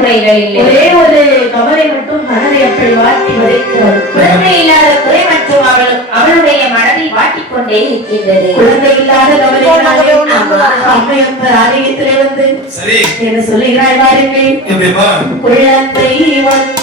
குறைகள் இல்லை. ஒரே ஒரு கவலை மட்டும் மனதை அப்படி வாட்டி வதைக்கிறது. குழந்தை இல்லாத குறை மற்றும் அவளுடைய மனதை வாட்டிக்கொண்டே இருக்கின்றது. குழந்தை இல்லாத கவலை அம்மையப்பர் ஆலயத்திலே வந்து என்ன சொல்லுகிறாய் பாருங்கள். குழந்தை வந்து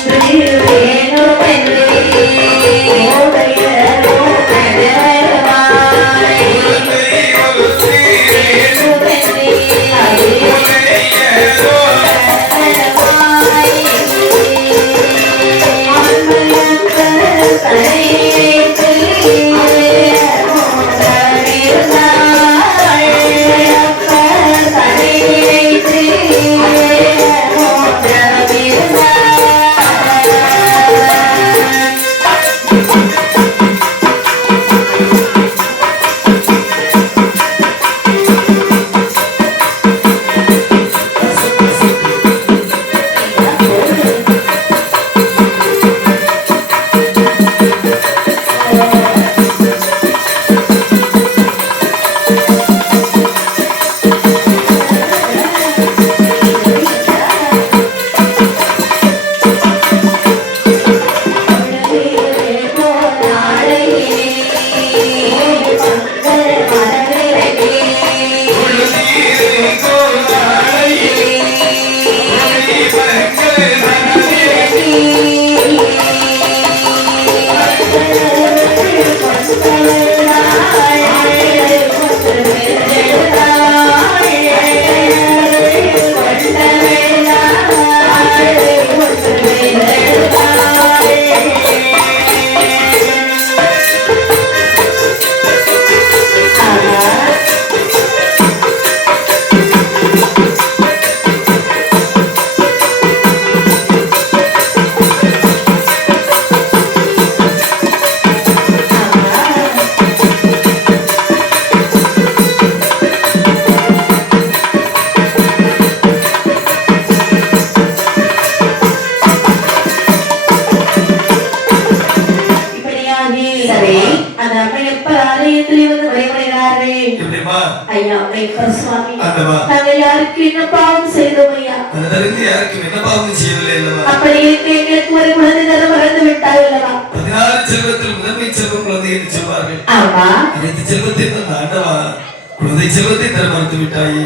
குழந்தை செல்வத்தை தர மறுத்து விட்டாயே.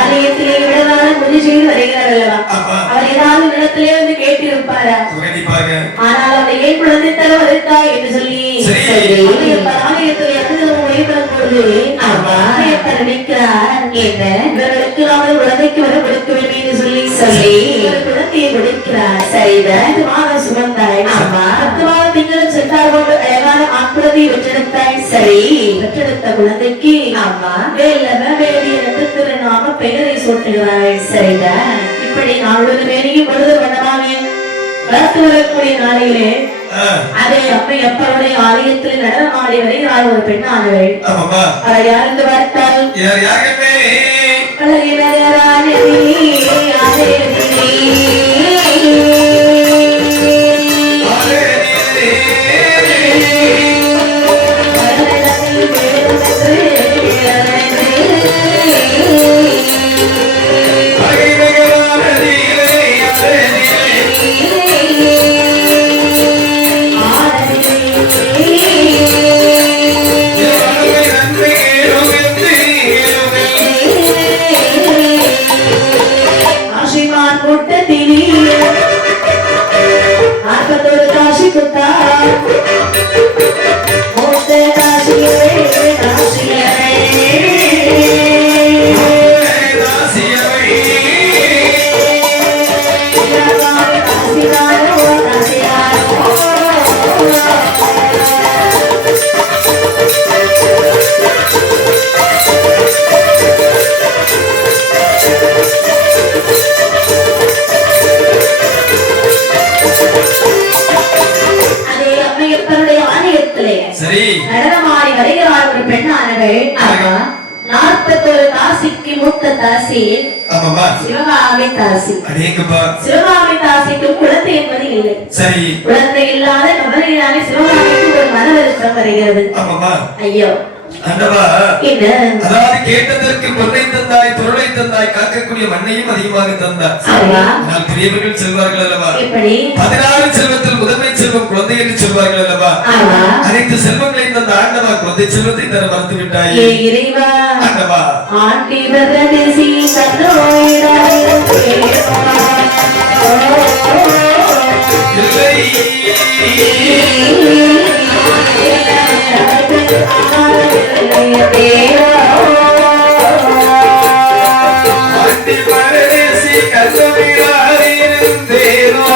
ஆலயத்திலே விடவான முதிர்ச்சியில் வருகிறார் அல்லவா? அவர் ஏதாவது இடத்திலே வந்து கேட்டிருப்பாரா? கண்டிப்பாக. ஆனால் அவர் ஏன் குழந்தை தர மறுத்தா என்று சொல்லி ஆலயத்தில் இறந்து உயிர்படும் பொழுது நினைக்கிறார் என்ன இவர்களுக்கு நாம குழந்தைக்கு வர கொடுக்க வேண்டும் என்று சொல்லி குழந்தையை கொடுக்கிறார். சரிதான் சுமந்தாய். திங்களும் சென்றார் போன்று அழகான ஆக்குறதை வெற்றெடுத்தாய். சரி, வெற்றெடுத்த குழந்தைக்கு திருநாம பெயரை சூட்டுகிறாய். சரிதான். இப்படி நாளொரு வேலையும் பொழுது வண்ணமாக வளர்த்து வரக்கூடிய நாளையிலே அதே அம்மை அப்பருடைய ஆலயத்தில் நடனமாடி வருகிறார் ஒரு பெண்ணானவள். அவர் யார் என்று பார்த்தால் நடனமாடி வருகிறார் ஒரு பெண்ணானவள். 41 தாசிக்கு மூத்த தாசி சிவகாமி தாசி. சிவகாமி தாசிக்கு குழந்தை என்பது இல்லை. குழந்தை இல்லாத கவலையினாலே சிவகாமிக்கு ஒரு மன வருத்தம் வருகிறது. ஐயோ, ஆண்டவா என்ன அதாவது கேட்டதற்கு பொருளை தந்தாய் பொருளை தந்தாய் காக்கக்கூடிய மண்ணையும் அதிகமாக தந்தார் ஆமா. ஆனால் பெரியவர்கள் சொல்வார்கள் அல்லவா எப்படி 16 செல்வத்தில் முதன்மை செல்வம் குழந்தை என்று சொல்வார்கள் அல்லவா ஆமா. அனைத்து செல்வங்களையும் தந்த ஆண்டவா குழந்தை செல்வத்தை தர மறுத்து விட்டாய் ஏ இறைவா ஆண்டவா ஆண்டி வரதேசி சந்தோயிடாயிரம் இல்லை ஆண்டி பரதேசி கல்லூரியாயிருந்தேனோ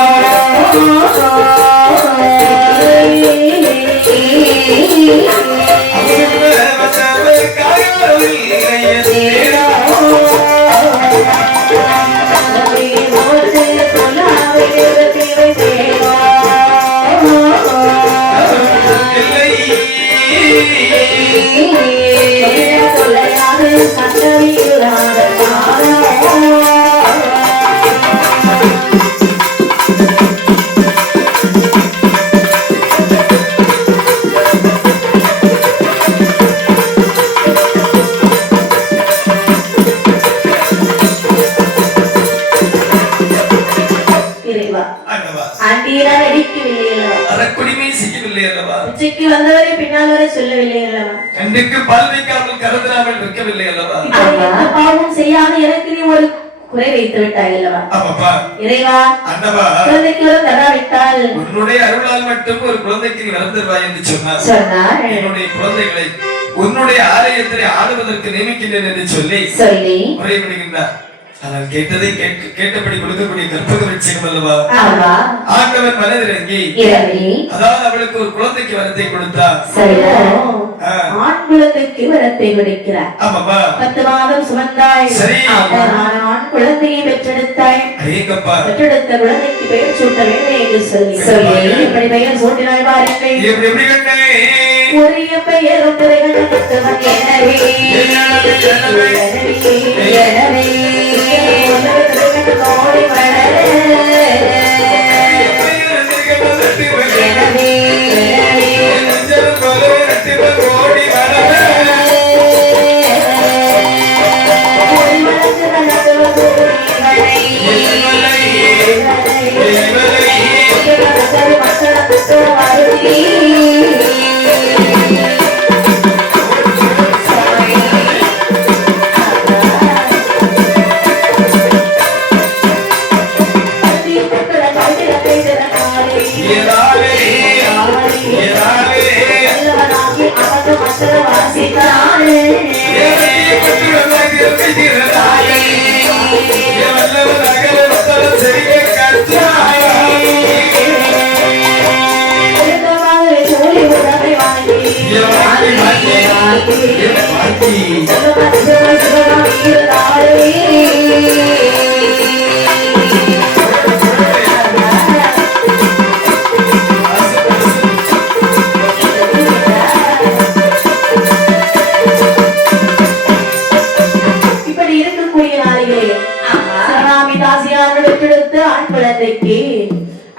வந்தவரை பின்னால் வரை சொல்லவில்லை அல்லவா கண்டுக்கு பால் வைக்காமல் கருதராமல் வைக்கவில்லை அல்லவா பாவம் செய்யாத எனக்கு நீ ஒரு குறை வைத்து விட்டாய் அல்லவா ஆமாப்பா இறைவா ஆண்டவா குழந்தைக்கு ஒரு தராவிட்டால் உன்னுடைய அருளால் மட்டும் ஒரு குழந்தைக்கு நீ வளர்ந்துருவாய் என்று சொன்னார் என்னுடைய குழந்தைகளை உன்னுடைய ஆலயத்தை ஆடுவதற்கு நியமிக்கின்றேன் என்று சொல்லி முறையிடுகின்றார் ஆனால் கேட்டதை கேட்டபடி கொடுக்கக்கூடிய கற்பக விருட்சம் அல்லவா ஆண்டவன் மனதிறங்கி அதாவது அவளுக்கு ஒரு குழந்தைக்கு வரத்தை கொடுத்தார் ஆண் குழந்தைக்கு வரத்தை கொடுக்கிறார் 10 மாதம் சுமந்தாய் ஆண் குழந்தையை பெற்றெடுத்தாய் பெற்றெடுத்த குழந்தைக்கு பெயர் சூட்ட வேண்டும் என்று சொல்லி எப்படி பெயர் சூட்டினாய் பாருங்கள் உரிய பெயர் எனவே கோடி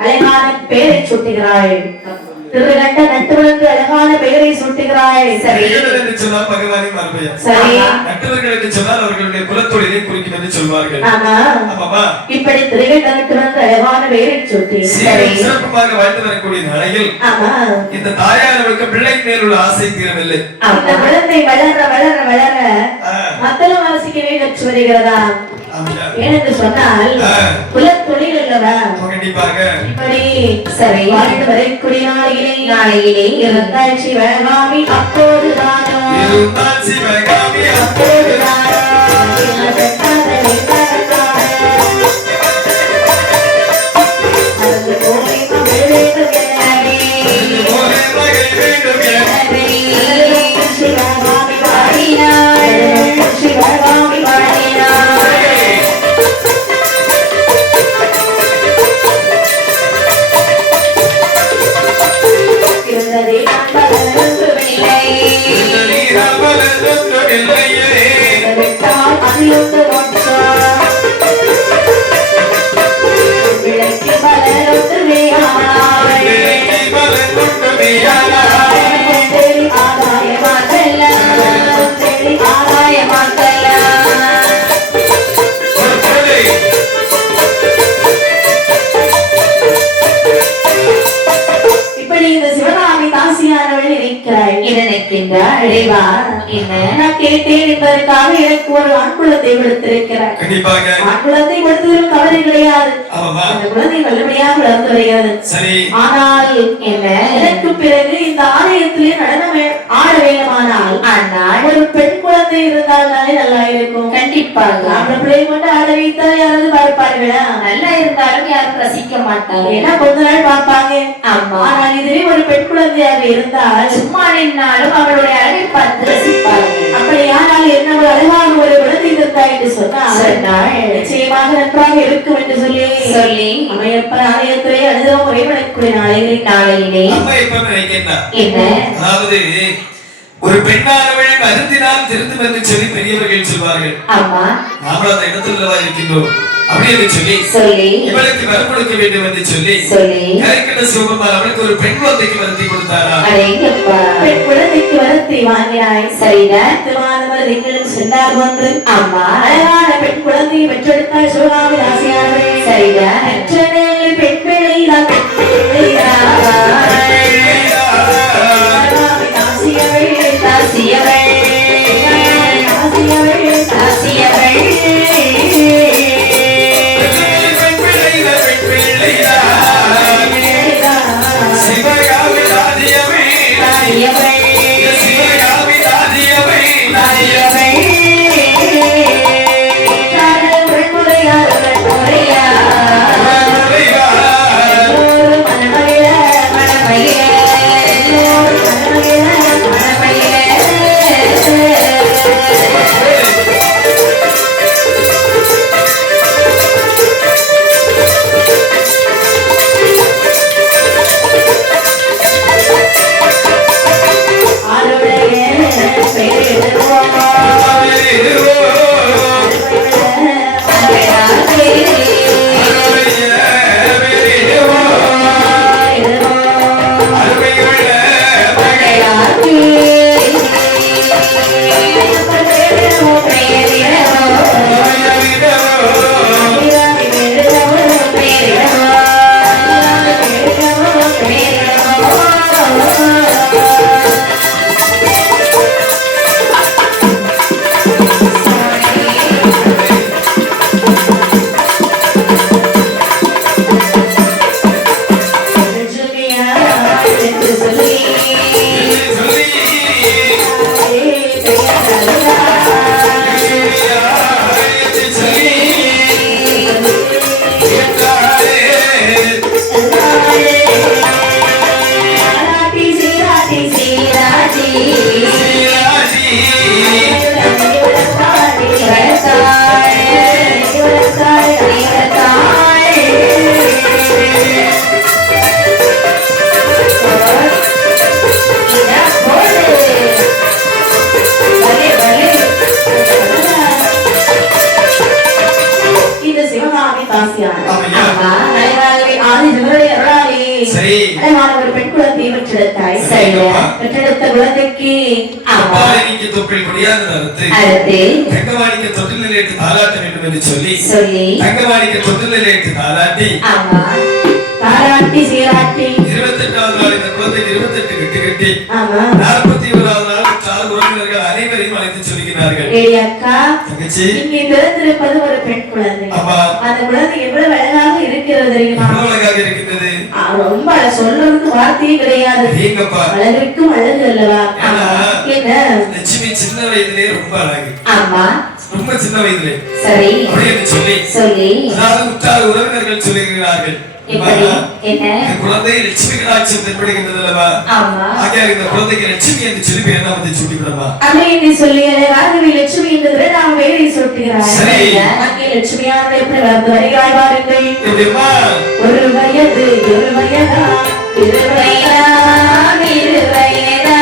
அழகான பெயரை சூட்டுகிறாள் திருகண்ட நட்டுவனுக்கு அழகான பெயரை சூட்டுகிறாள் நட்டுவர்களுக்கு சொன்னால் அவர்களுடைய குலத்தொழிலை குறிக்கும் என்று சொல்வார்கள் இப்படி திருகண்ட நட்டுவனுக்கு அழகான பெயரை சூட்டி சிறப்பாக வாழ்ந்து வரக்கூடிய நிலையில் இந்த தாயாருக்கு பிள்ளை மேல் உள்ள ஆசை தீரவில்லை அந்த குழந்தை வளர வளர வளர மத்தளம் வாசிக்கவே கற்று வருகிறதா ஏனென்று சொன்னால் குலத்தொழில் அல்லவா இப்படி சரி வாழ்ந்து வரக்கூடிய நாளையிலே இருந்தால் சிவகாமி அப்போதுதானோ விட்டால் அதில் கேட்கின்றாள். இறைவா, என்ன? நான் கேட்டேன் என்பதற்காக எனக்கு ஒரு ஆண் குழந்தை கொடுத்திருக்கிறார். கண்டிப்பாக ஆண் குழந்தை கொடுத்ததிலும் தவறு கிடையாது. ஆமாமா. அந்த குழந்தை நல்லபடியாக வளர்ந்து வருகிறது. சரி. ஆனால் என்ன? எனக்கு பிறகு இந்த ஆலயத்திலே நடனம் ஆட வேண்டுமானால் ஆனால் ஒரு பெண் குழந்தை இருந்தால்தானே நல்லா இருக்கும். கண்டிப்பாக ஆம்பளை பிள்ளை கொண்டு ஆட வைத்தால் யாராவது பார்ப்பார்களா? நல்லா இருந்தாலும் யாரும் ரசிக்க மாட்டாங்க. ஏன்னா கொஞ்ச நாள் பார்ப்பாங்க. ஆமா. ஆனால் இதுவே ஒரு பெண் குழந்தையாக இருந்தால் சும்மா நின்னாலும் அவளுடைய அழகை பார்த்து ரசிப்பார்கள். அப்படியானால் என்ன ஒரு அழகான ஒரு குழந்தை இருந்தா என்று சொன்னால் நிச்சயமாக நன்றாக இருக்கும் என்று சொல்லி அம்மையப்பன் ஆலயத்திலே அனுதினம் உரைவடக்கூடிய நாளையிலே அம்மையப்பன் நினைக்கின்றார். என்ன? அதாவது ஒரு பெண்ணானவள் வருந்தினால் திருந்தும் என்று சொல்லி பெரியவர்கள் சொல்வார்கள். ஆமா. நாமளும் அந்த இடத்துல இருக்கின்றோம் அப்படி என்று சொல்லி இவளுக்கு வரம் கொடுக்க வேண்டும் என்று சொல்லி கரைக்கட்ட சிவபெருமான் அவளுக்கு ஒரு பெண் குழந்தைக்கு வரத்தை கொடுத்தாரா? பெண் குழந்தைக்கு வரத்தை வாங்கினாய். சரிதான். திருமாதவர் எங்களுக்கு சென்றார் ஒன்று. ஆமா. அழகான பெண் குழந்தையை பெற்றெடுத்தால் சிவகாமி ஆசையானவே. சரிதான். பெண் பிள்ளை ஒரு பெண் குழந்தையை பெற்றெடுத்தாய். பெற்றெடுத்த குழந்தைக்கு அப்பாலிக்கு தொப்பில் முடியாத அறுத்து தங்கவாணிக்கு தொட்டிலில் ஏற்று தாலாட்ட வேண்டும் என்று சொல்லி தங்கவாணிக்கு தொட்டிலில் ஏற்று தாலாட்டி தாராட்டி சீராட்டி 28வது நாள் இந்த குழந்தைக்கு 28 கட்டு கட்டி 41வது நாள் சார் உறவினர்கள் அனைவரையும் அழைத்து சொல்கிறார்கள். அக்கா, இங்கே பிறந்திருப்பது ஒரு பெண் குழந்தை. அந்த குழந்தை எவ்வளவு அழகாக இருக்கிறது தெரியுமா? அழகாக இருக்கிறது. ரொம்ப சொல்றதுக்கு வார்த்தையே கிடையாது. அழகுக்கும் அழகு அல்லவா? என்ன லட்சுமி சின்ன வயதிலே ரொம்ப அழகு. ஆமா, ரொம்ப சின்ன வயதிலே. சரி அப்படின்னு சொல்லி அதாவது உற்றார் உறவினர்கள் சொல்லுகிறார்கள். என்ன குழந்தை லட்சுமி கடாட்சம் தென்படுகின்றது அல்லவா? ஆமா. ஆகையால் இந்த குழந்தைக்கு லட்சுமி என்று சொல்லி என்ன வந்து சுட்டிவிடமா? அப்படி சொல்லி ராகவி லட்சுமி என்று நாம் வேலை சுட்டுகிறார். அங்கே லட்சுமியானோட எப்படி வந்து வருகிறாய் பாருங்கள். ஒரு வயது ஒரு வயதா இரு வயதா இரு வயதா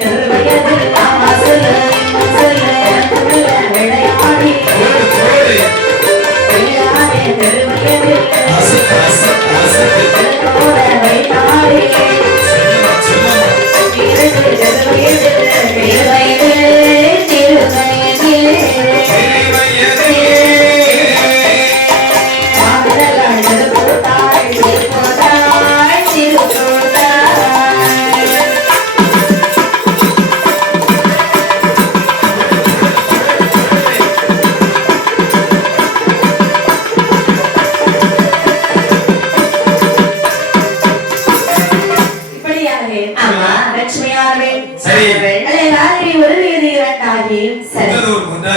திருவயது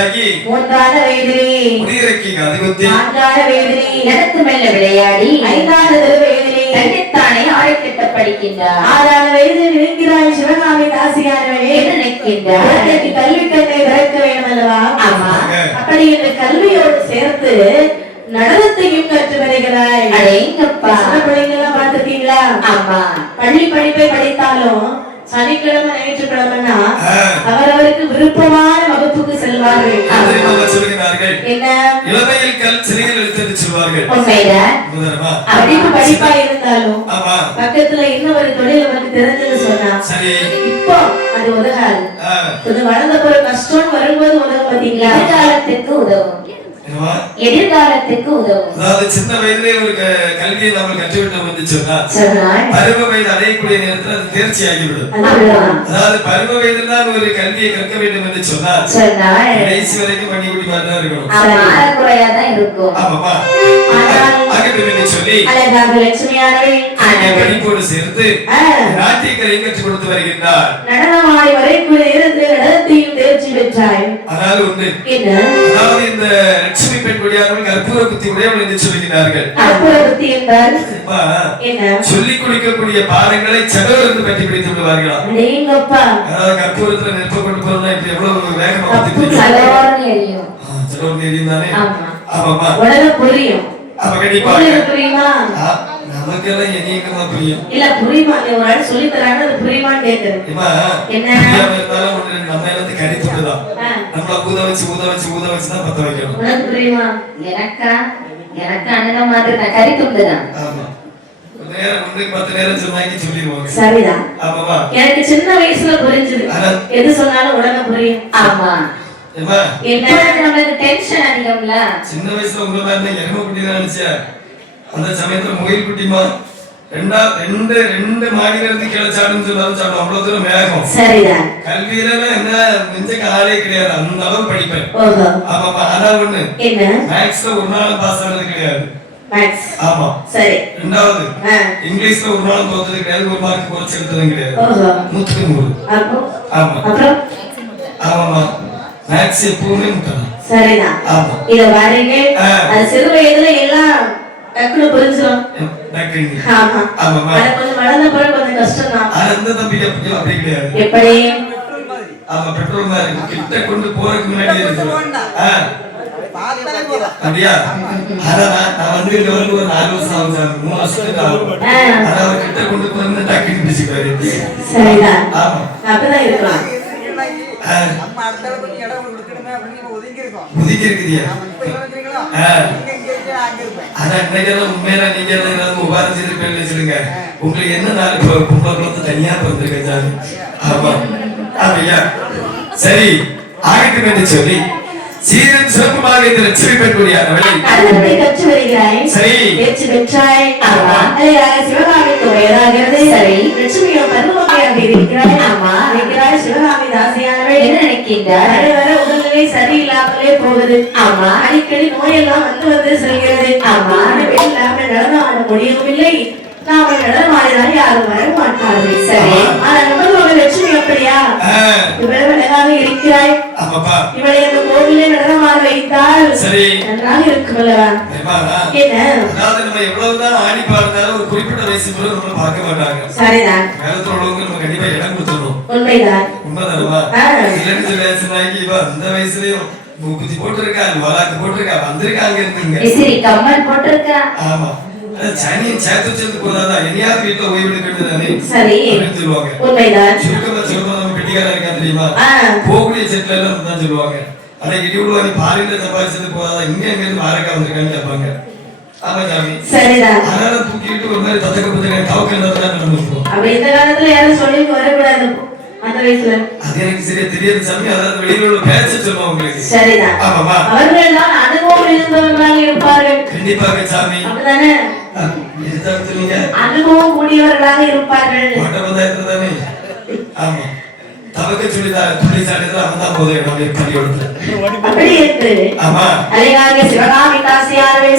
வயதாகி மூன்றாவது வயதிலே முடியிறக்கி கதிகுத்தி நான்காவது வயதிலே நடத்து மெல்ல விளையாடி ஐந்தாவது வயதிலே தன்னைத்தானே ஆழைத்திட்ட படிக்கின்றார். ஆறாவது வயதில் இருக்கிறாய் சிவகாமி தாசியானவளே நினைக்கின்றார். கல்வி கண்ணை திறக்க வேண்டும் அல்லவா? ஆமா. அப்படி இந்த கல்வியோடு சேர்த்து நடனத்தையும் கற்று வருகிறாய். அடேங்கப்பா. சின்ன பிள்ளைங்க எல்லாம் பார்த்திருக்கீங்களா? ஆமா. பள்ளி படிப்பை படித்தாலும் சனிக்கிழமை ஞாயிற்றுக்கிழமைனா அவரவருக்கு விருப்பமான வகுப்புக்கு செல்வார்கள். சொல்கிறார்கள் என்ன இளமையில் கல் சிலைகள் எடுத்து சொல்வார்கள். படிப்பு படிப்பா இருந்தாலும் பக்கத்துல இன்னும் ஒரு தொழில் நமக்கு தெரிஞ்சது சொன்னா இப்போ அது உதகாது. கொஞ்சம் வளர்ந்த பிறகு கஷ்டம் வரும்போது உதவும். பாத்தீங்களா? எதிர்காலத்துக்கு உதவும். எதிர்காலத்துக்கு உதவும். அதாவது சின்ன வயதிலே ஒரு கல்வியை நம்ம கற்றுவிட்டோம் என்று சொன்னால் பருவ வயது அடையக்கூடிய நேரத்தில் அது தேர்ச்சி ஆகிவிடும். அதாவது பருவ வயதில் தான் ஒரு கல்வியை கற்க வேண்டும் என்று சொன்னால் கடைசி வரைக்கும் பண்ணிக்குடி மாதிரி தான் இருக்கணும். ஆமாமா. சொல்லி படிப்போடு சேர்த்து நாட்டியக்கலை கற்றுக் கொடுத்து வருகின்றார். நடனமாடி வரைக்குள்ள இருந்து நடனத்தையும் தேர்ச்சி பெற்றாய். அதாவது உண்டு. அதாவது இந்த லட்சுமி பெண் கொடியார்கள் கற்பூர குத்தி உடையவள் என்று சொல்கிறார்கள். கற்பூர குத்தி என்றால் சொல்லிக் கொடுக்கக்கூடிய பாடங்களை செடவிலிருந்து பற்றி பிடித்து விடுவார்களாம். அதாவது கற்பூரத்துல நெருப்ப கொண்டு போறதுனா இப்படி எவ்வளவு வேகமா எரியும் தானே. ஆமாமா. புரியும். அப்ப கண்டிப்பா புரியுமா? நமக்கெல்லாம் எங்கேயுமா புரியும். இல்ல புரியுமா? ஒரு ஆள் சொல்லி தராங்க, அது புரியுமான்னு கேட்கிறேன். என்ன இருந்தாலும் நம்ம எல்லாத்தையும் கடித்துட்டுதான் நம்மள ஊத வச்சு தான் பத்த வைக்கணும். உனக்கு புரியுமா? எனக்கு அண்ணன் மாதிரி நான் கறித்துண்டுதான். ஆமா. நேரம் வந்து 10 நேரம் சொன்னாக்கி சொல்லிடுவாங்க. சரிதான். ஆமாமா. எனக்கு சின்ன வயசுல புரிஞ்சது. எது சொன்னாலும் உடனே புரியும். ஆமா. என்ன நமக்கு டென்ஷன் அதிகம்ல. சின்ன வயசுல உங்க மாதிரி எருமை குட்டி தான் நினைச்சா அந்த சமயத்துல முயல் குட்டிமா ரெண்டு மாடியில இருந்து கீழே சாடுன்னு சொன்னாலும் சாடும். அவ்வளவு தூரம் வேகம். சரிதான். கல்வியில என்ன நெஞ்ச காலே கிடையாது. அந்த அளவு படிப்பேன். ஆமாப்பா. ஆனா ஒண்ணு என்ன மேக்ஸ்ல ஒரு நாளும் பாஸ் ஆனது கிடையாது. மேக்ஸ். ஆமா. சரி. ரெண்டாவது இங்கிலீஷ்ல ஒரு நாளும் தோத்தது கிடையாது. ஒரு மார்க் குறைச்சு எடுத்ததும் கிடையாது. 100. ஆமா. அப்புறம் ஆமாமா. மேக்ஸ் எப்பவுமே முட்டலாம். சரிதான். ஆமா. இத பாருங்க. அது சிறு வயதுல எல்லாம் டக்குனு புரிஞ்சிரும். ஆமா. ஆமாமா. அது கொஞ்சம் வளர்ந்த பிறகு கொஞ்சம் கஷ்டம் தான். அந்த தம்பிக்கு அப்படி கிடையாது. எப்படி? ஆமா. பெட்ரோல் மாதிரி கிட்ட கொண்டு போறதுக்கு முன்னாடி அப்படியா? நான் வந்து இங்க வந்து ஒரு 4 வருஷம் ஆகும். 3 வருஷத்துக்கு ஆகும். அதாவது கிட்ட கொண்டு போறது டக்குனு பிடிச்சிக்காரு. சரிதான். ஆமா. அப்படிதான் இருக்கலாம். நம்ம அடுத்த அளவுக்கு இடம் கொடுக்கணுமே அப்படின்னு ஒதுங்கி இருக்கோம். ஒதுங்கி இருக்குதியா? ஆனா இன்னைக்கெல்லாம் உண்மையில நீங்க எல்லாம் உபாரிச்சு பேர்ல சொல்லுங்க. உங்களுக்கு என்ன நாள் பொம்பளை குளத்தை தனியா பிறந்திருக்கேன் சாமி. ஆமா. அப்படியா? சரி. ஆகட்டும் என்று சொல்லி சீரன் சிறப்புமாக இந்த லட்சுமி பெண் கொடியானவளை நடனத்தை கற்று வருகிறாய். சரி. தேர்ச்சி பெற்றாய். ஆமா. அதையாக சிவகாமிக்கு வயதாகிறது. சரி. லட்சுமியோ பருவமாக இருக்கிறாய். ஆமா. இருக்கிறாய் சிவகாமி தாசியானவள் என்ன நினைக்கின்றார்? வர உடல்நிலை சரியில்லாமலே போகுது. ஆமா. அடிக்கடி நோயெல்லாம் வந்து செல்கிறது. ஆமா. இல்லாம நடனம் ஆட முடியவில்லை. நாம நடனம் ஆடினால் யாரும் வர மாட்டார்கள். சரி. ஆனா நம்ம லட்சுமி அப்படியா? இவ்வளவு அழகாக இருக்கிறாய். இவளை அந்த கோவிலே நடனம் ஆட வைத்தால் சரி நன்றாக இருக்கும் அல்லவா? என்ன? அதாவது நம்ம எவ்வளவுதான் ஆடி பாடினாலும் ஒரு குறிப்பிட்ட வயசு கூட நம்ம பார்க்க மாட்டாங்க. சரிதான். வேலத்துல உள்ளவங்க நம்ம கண்டிப்பா இடம் கொடுத்துடணும். உண்மைதான். உண்மைதானமா? இல்லைன்னு வயசுனாக்கி இவ அந்த வயசுலயும் மூக்குத்தி போட்டிருக்கா, வலாக்கு போட்டிருக்கா, வந்திருக்காங்க இருந்துங்க கம்மல் போட்டிருக்கா. ஆமா. சனியும் சேர்த்து போதாதா? என்னையாவது வீட்டுல ஓய்வு எடுக்கிறது சரி சொல்லுவாங்க. உண்மைதான். சுருக்கமா சொல்லுமா நம்ம பெட்டிக்காரா இருக்கா தெரியுமா? போகக்கூடிய செட்ல எல்லாம் தான் சொல்லுவாங்க. ஆனா இடி விடுவாங்க பாரில சம்பாதிச்சது போதாதா? இங்க இருந்து வாரக்கா வந்திருக்கான்னு கேட்பாங்க. ஆமா சாமி. சரிதான். அதனால தூக்கிட்டு ஒரு மாதிரி தத்தக்க பத்தக்க தவக்கல் தான் நடந்துருக்கும். அப்ப இந்த காலத்துல யாரும் சொல்லி வரக்கூடாது அந்த வயசுல. அது எனக்கு சரியா தெரியாது சாமி. அதாவது வெளியில உள்ள பேச்ச சொல்லுவோம் உங்களுக்கு. சரிதான். ஆமாமா. அவர்கள் தான் அனுபவம் இருந்தவர்களாக இருப்பார்கள். கண்டிப்பாக சாமி. அப்படிதானே? அனுபவம் கூடியவர்களாக இருப்பார்கள். ஆமா. தவக்க சொல்லிதான் அவன்தான் போதும் இடம் பண்ணி கொடுத்து. அப்படி என்று அழகாக சிவகாமி தாசியாரவே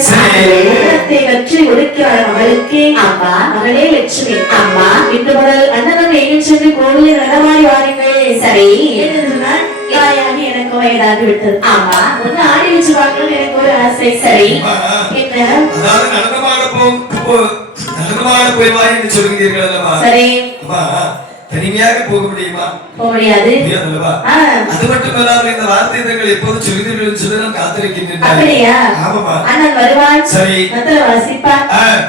உள்ளத்தை வெற்றி ஒடுக்கிறார் மகளுக்கு. அம்மா மகளே லட்சுமி. அம்மா இன்று முதல் அண்ணனும் எங்கே சென்று கோவிலில் நடமாடி வாருங்கள். சரி. தாயாகி எனக்கு வயதாகி விட்டது. ஆமா. ஒண்ணு ஆடி வச்சு பார்க்கணும்னு எனக்கு ஒரு ஆசை. சரி என்ன? அதாவது நடனமாக போய் வா என்று சொல்கிறீர்கள் அல்லவா? சரி. தனிமையாக போக முடியுமா? போக முடியாது. அது மட்டும் இல்லாமல் இந்த வார்த்தைகள் எப்போது சொல்கிறீர்கள் சொல்லி நான் காத்திருக்கின்றேன். அப்படியா? ஆமாமா. அண்ணன் வருவான். சரி. மத்தல வாசிப்பா.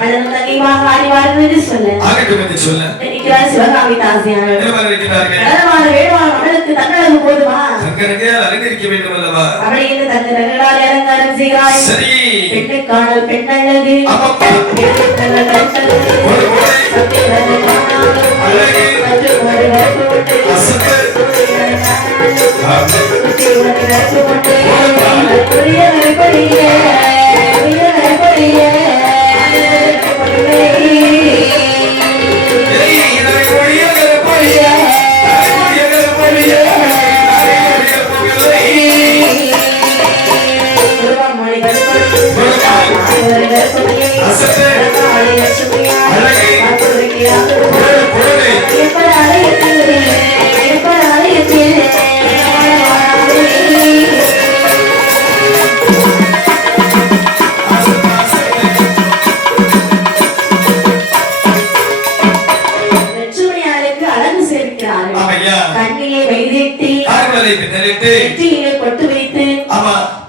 அண்ணன் தங்கிமாக ஆடி வாருன்னு என்று சொல்ல. ஆகட்டும் என்று சொல்ல. நிற்கிறார் சிவகாமி தாசியார். என்ன இருக்கிறார்கள்? நடனமான வேடுவான் மகளுக்கு தன்னழகு போதுமா? தங்கரகையால் அலங்கரிக்க வேண்டும் அல்லவா? அப்படி என்று தங்க நகலால் அலங்காரம் செய்கிறாய். சரி. பெண்ணு காணல் பெண்ணழகு. அப்பப்பா.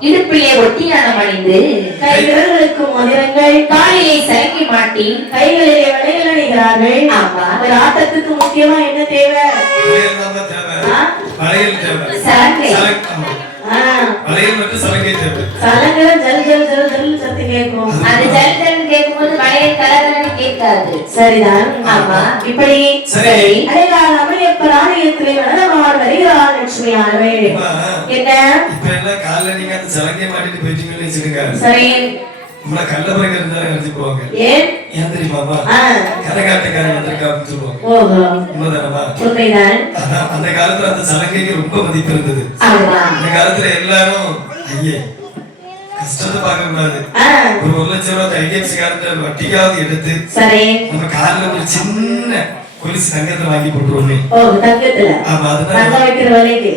இடுப்பிலே ஒட்டியானம் அணிந்து கைகளுக்கு மோதிரங்கள் காலிலே சலங்கை மாட்டி கைகளிலே வளையல் அணிகிறார்கள். ஆமா. ஒரு ஆட்டத்துக்கு முக்கியமா என்ன தேவை? சலங்கை. வளையல் மற்றும் சலங்கை தேவை. சலங்கை ஜல் ஜல் ஜல் ஜல் சத்து கேட்கும். அது ஜல் ஜல் கேட்கும்போது வளையல் கலகலன்னு கேட்காது. சரிதான். ஆமா. இப்படி சரி. அடையாள அம்மையப்பர் ஆலயத்திலே நடனமாட வருகிறாள் லட்சுமியானவே. என்ன? இப்ப எல்லாம் காலைல நீங்க அந்த சலங்கை மாட்டிட்டு போயிட்டீங்கன்னு வச்சுக்கோங்க. சரி. நம்மள கள்ளப்பறக்க இருந்தாலும் நினைச்சு போவாங்க. ஏன்? ஏன் தெரியுமாமா? கரகாட்டக்காரன் வந்திருக்கா அப்படின்னு சொல்லுவாங்க. ஓஹோ. உண்மைதானமா? உண்மைதான். அந்த காலத்துல அந்த சலங்கைக்கு ரொம்ப மதிப்பு இருந்தது. இந்த காலத்துல எல்லாரும் ஐயே கஷ்டத்தை பார்க்க கூடாது. ஒரு 1 லட்சம் ரூபாய் ஐடிஎஃப்சி கார்டு வட்டிக்காவது எடுத்து சரி நம்ம காலில் ஒரு சின்ன கொலுசு தங்கத்தை வாங்கி போட்டுருவோமே. ஓ தங்கத்துல? ஆமா அதுதான் தங்க வைக்கிற வேலைக்கு.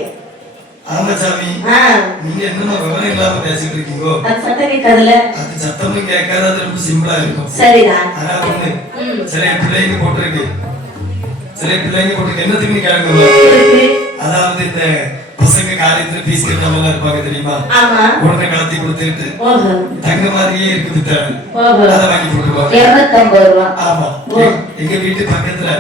ஆமா சாமி. நீங்க என்னமா விவரம் இல்லாம பேசிட்டு இருக்கீங்கோ? அது சத்தம் கேட்காதுல? அது சத்தமும் கேட்காது. அது ரொம்ப சிம்பிளா இருக்கும். சரிதான். ஆனா ஒண்ணு சில பிள்ளைங்க போட்டிருக்கு. சில பிள்ளைங்க போட்டிருக்கு என்னத்துக்கு கேட்கணும். அதாவது இந்த பசங்க காலேஜ்ல பீஸ் கட்டாமலாம் இருப்பாங்க தெரியுமா? ஆமா. உடனே கலத்தி கொடுத்துட்டு தங்க மாதிரியே இருக்குது அதை வாங்கி போட்டுருவாங்க. 250 ரூபாய். ஆமா. எங்க வீட்டு பக்கத்துல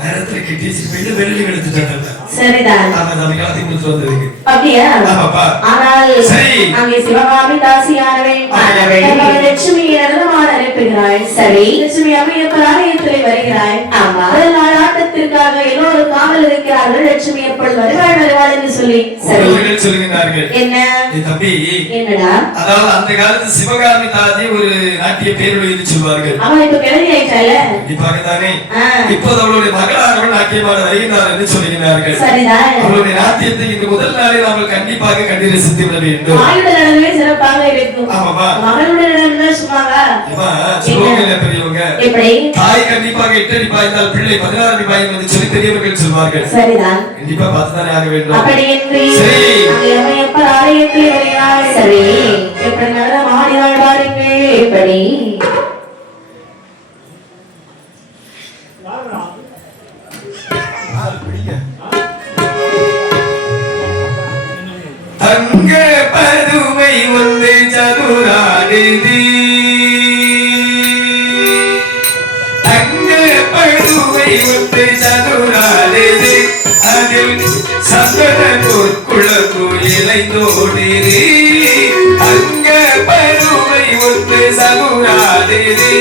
மரத்துல கட்டி வச்சிருப்பீங்க வெள்ளி எடுத்துட்டாங்க. சரிதான். ஆமா நம்ம கலத்தி கொடுத்து வந்ததுக்கு. அப்படியா? ஆமாப்பா. ஆனால் சரி அங்கே சிவகாமி தாசியானவே லட்சுமி நடனமாட அனுப்புகிறாள். சரி. லட்சுமி அம்மையப்பர் ஆலயத்திலே வருகிறாள். ஆமா. முதல் நாள் ஆட்டத்திற்காக எல்லோரும் காவல் இருக்கிறார்கள். லட்சுமி எப்பொழுது வருவாள் என்று சொல்லி சரி சொல்லுகிறார்கள். என்ன தம்பி? என்னடா? அதாவது அந்த காலத்து சிவகாமி தாதி ஒரு நாட்டிய பேரொழி சொல்வார்கள். அவன் இப்ப கிளம்பி ஆயிட்டால? கண்டிப்பாக தானே. இப்போது அவளுடைய மகளாக நாட்டியமாட வருகிறார் என்று சொல்லுகிறார்கள். சரிதான். அவளுடைய நாட்டியத்தை இன்று முதல் நாளே நாம் கண்டிப்பாக கண்டு ரசித்து விட வேண்டும். ஆயுத நடனமே சிறப்பாக இருக்கும். ஆமாமா. மகளுடைய நடனம் சும்மாவா? சொல்லுவாங்க பெரியவங்க. எப்படி? தாய் கண்டிப்பாக 8 அடி பாய்ந்தால் பிள்ளை 16 அடி பாயும் என்று சொல்லி பெரியவர்கள் சொல்வார்கள். சரிதான். கண்டிப்பா பார்த்துதானே ஆக வேண்டும். அப்படி என்று சரி அம்மையப்பர் ஆலயத்தில் வருகிறாள். சரி. எப்படி நடனம் ஆடினாள் பாருங்க. எப்படி? தங்க பதுமை வந்து சதுராடுதி. தங்க பதுமை வந்து சதுராடுதி. அதில் சந்தன பொற்குழகு இளைந்தோடிரி. தங்க பதுமை வந்து சதுராடுதி.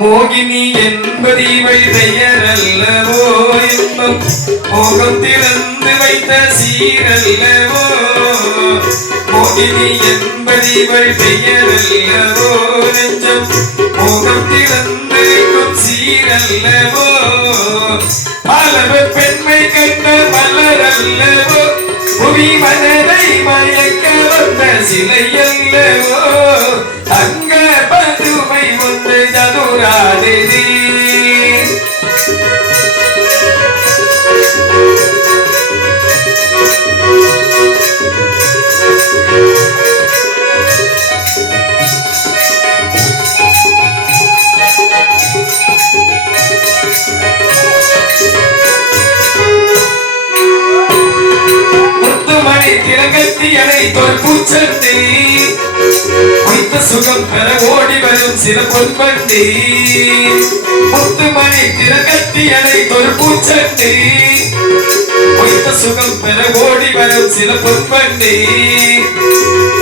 மோகினி என்பது இவள் பெயர் அல்லவோ. இன்பம் மோகம் திறந்து வைத்த சீரல்லவோ. மோகினி என்பது இவள் பெயர் அல்லவோ. நெஞ்சம் மோகம் திறந்து வைக்கும் சீரல்லவோ மலர் பெண்மை கண்ட மலரல்லவோ புவி மனதை மயக்க வந்த சிலையல்லவோ அங்க பதுமை ஒன்று சதுராதிரி திரகத்தியனை தொற்பூச்சந்தி வைத்த சுகம் பெற ஓடி வரும் சில பொன்பந்தி முத்துமணி திரகத்தியனை தொற்பூச்சந்தி வைத்த சுகம் பெற ஓடி வரும் சில பொன்பந்தி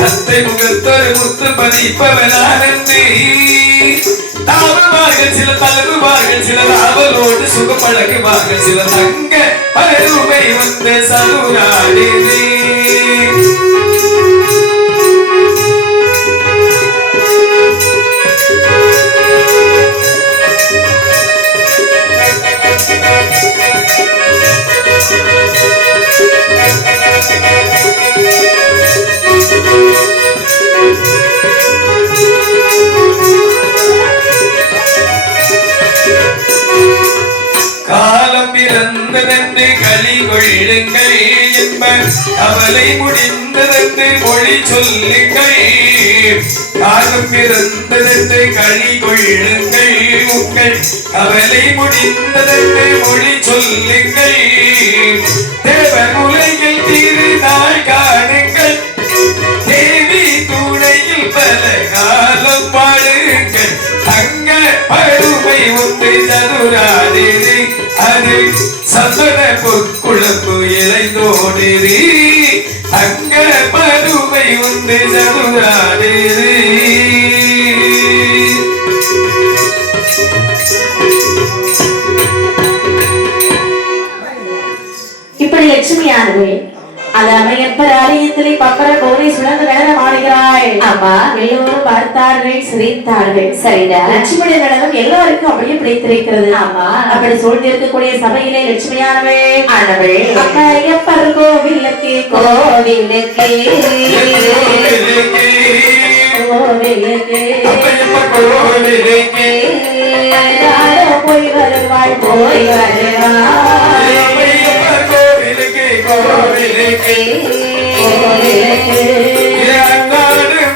தத்தை முகத்தொரு முத்து பதிப்பவனானந்தி தாவமார்கள் சில தளருவார்கள் சில அவளோடு சுகம் பழகுவார்கள் சில தங்க பருமை வந்த சதுராடினே காலம் பிறந்ததென்று களி கொள்ளுங்கள் என்ப கவலை முடிந்ததென்று மொழி சொல்லுங்கள் காலம் பிறந்ததென்று களி கொள்ளுங்கள் உங்கள் கவலை முடிந்ததென்று மொழி சொல்லுங்கள் தேவன் உலகில் திருநாள் காணுங்கள் தேவி துணையில் பல காலம் பாடுங்கள் தங்க பருமை ஒன்று சதுராதிரி அது சந்தன பொற்குழம்பு இலைந்தோடிரி தங்க பருமை ஒன்று சதுராதிரி இப்படி லட்சுமியானது அது அம்மையப்பர் ஆலயத்திலே பப்பர கௌரி சுழந்து நடனம் ஆடுகிறாள். ஆமா, எல்லோரும் பார்த்தார்கள், சிரித்தார்கள். சரிதான். லட்சுமியுடைய நடனம் எல்லாருக்கும் அப்படியே பிடித்திருக்கிறது. ஆமா, அப்படி சூழ்ந்திருக்கக்கூடிய சபையிலே லட்சுமியானவள் ஆனவள் அம்மையப்பர் கோவிலுக்கு கோவிலுக்கு கோவிலுக்கு போய் வருவாள் போய் வருவாள் கோவிலுக்கு கோவிலுக்கு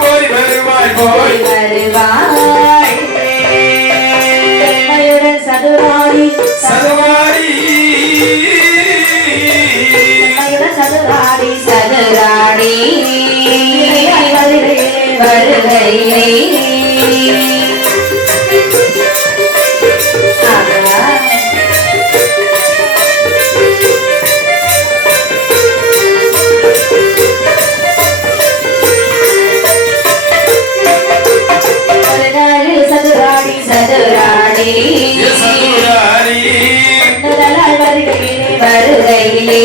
போய் வருவாய் போய் வருவாள் பெண்மையுடன் சதுராடி சதுவாரி பெண்மையுடன் சதுராடி சதுராடி வருகையிலே சதுராடி சதுராரி வருகையிலே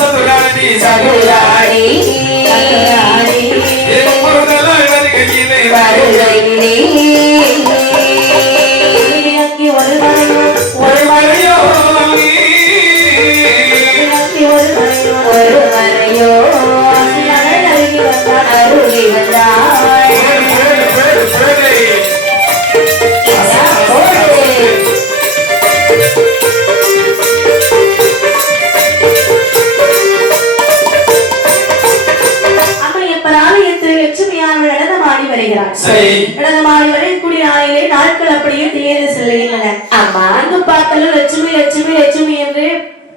சதுராடி சதுராடி வருகையிலே ஒரு மறையோ ஒரு மறையோ அருகி வந்தாள் நடனமாடி வரக்கூடிய நாளிலே நாட்கள் அப்படியே தேர்ந்து செல்கின்றன. ஆமா, அங்கு பார்த்தாலும் லட்சுமி லட்சுமி லட்சுமி என்று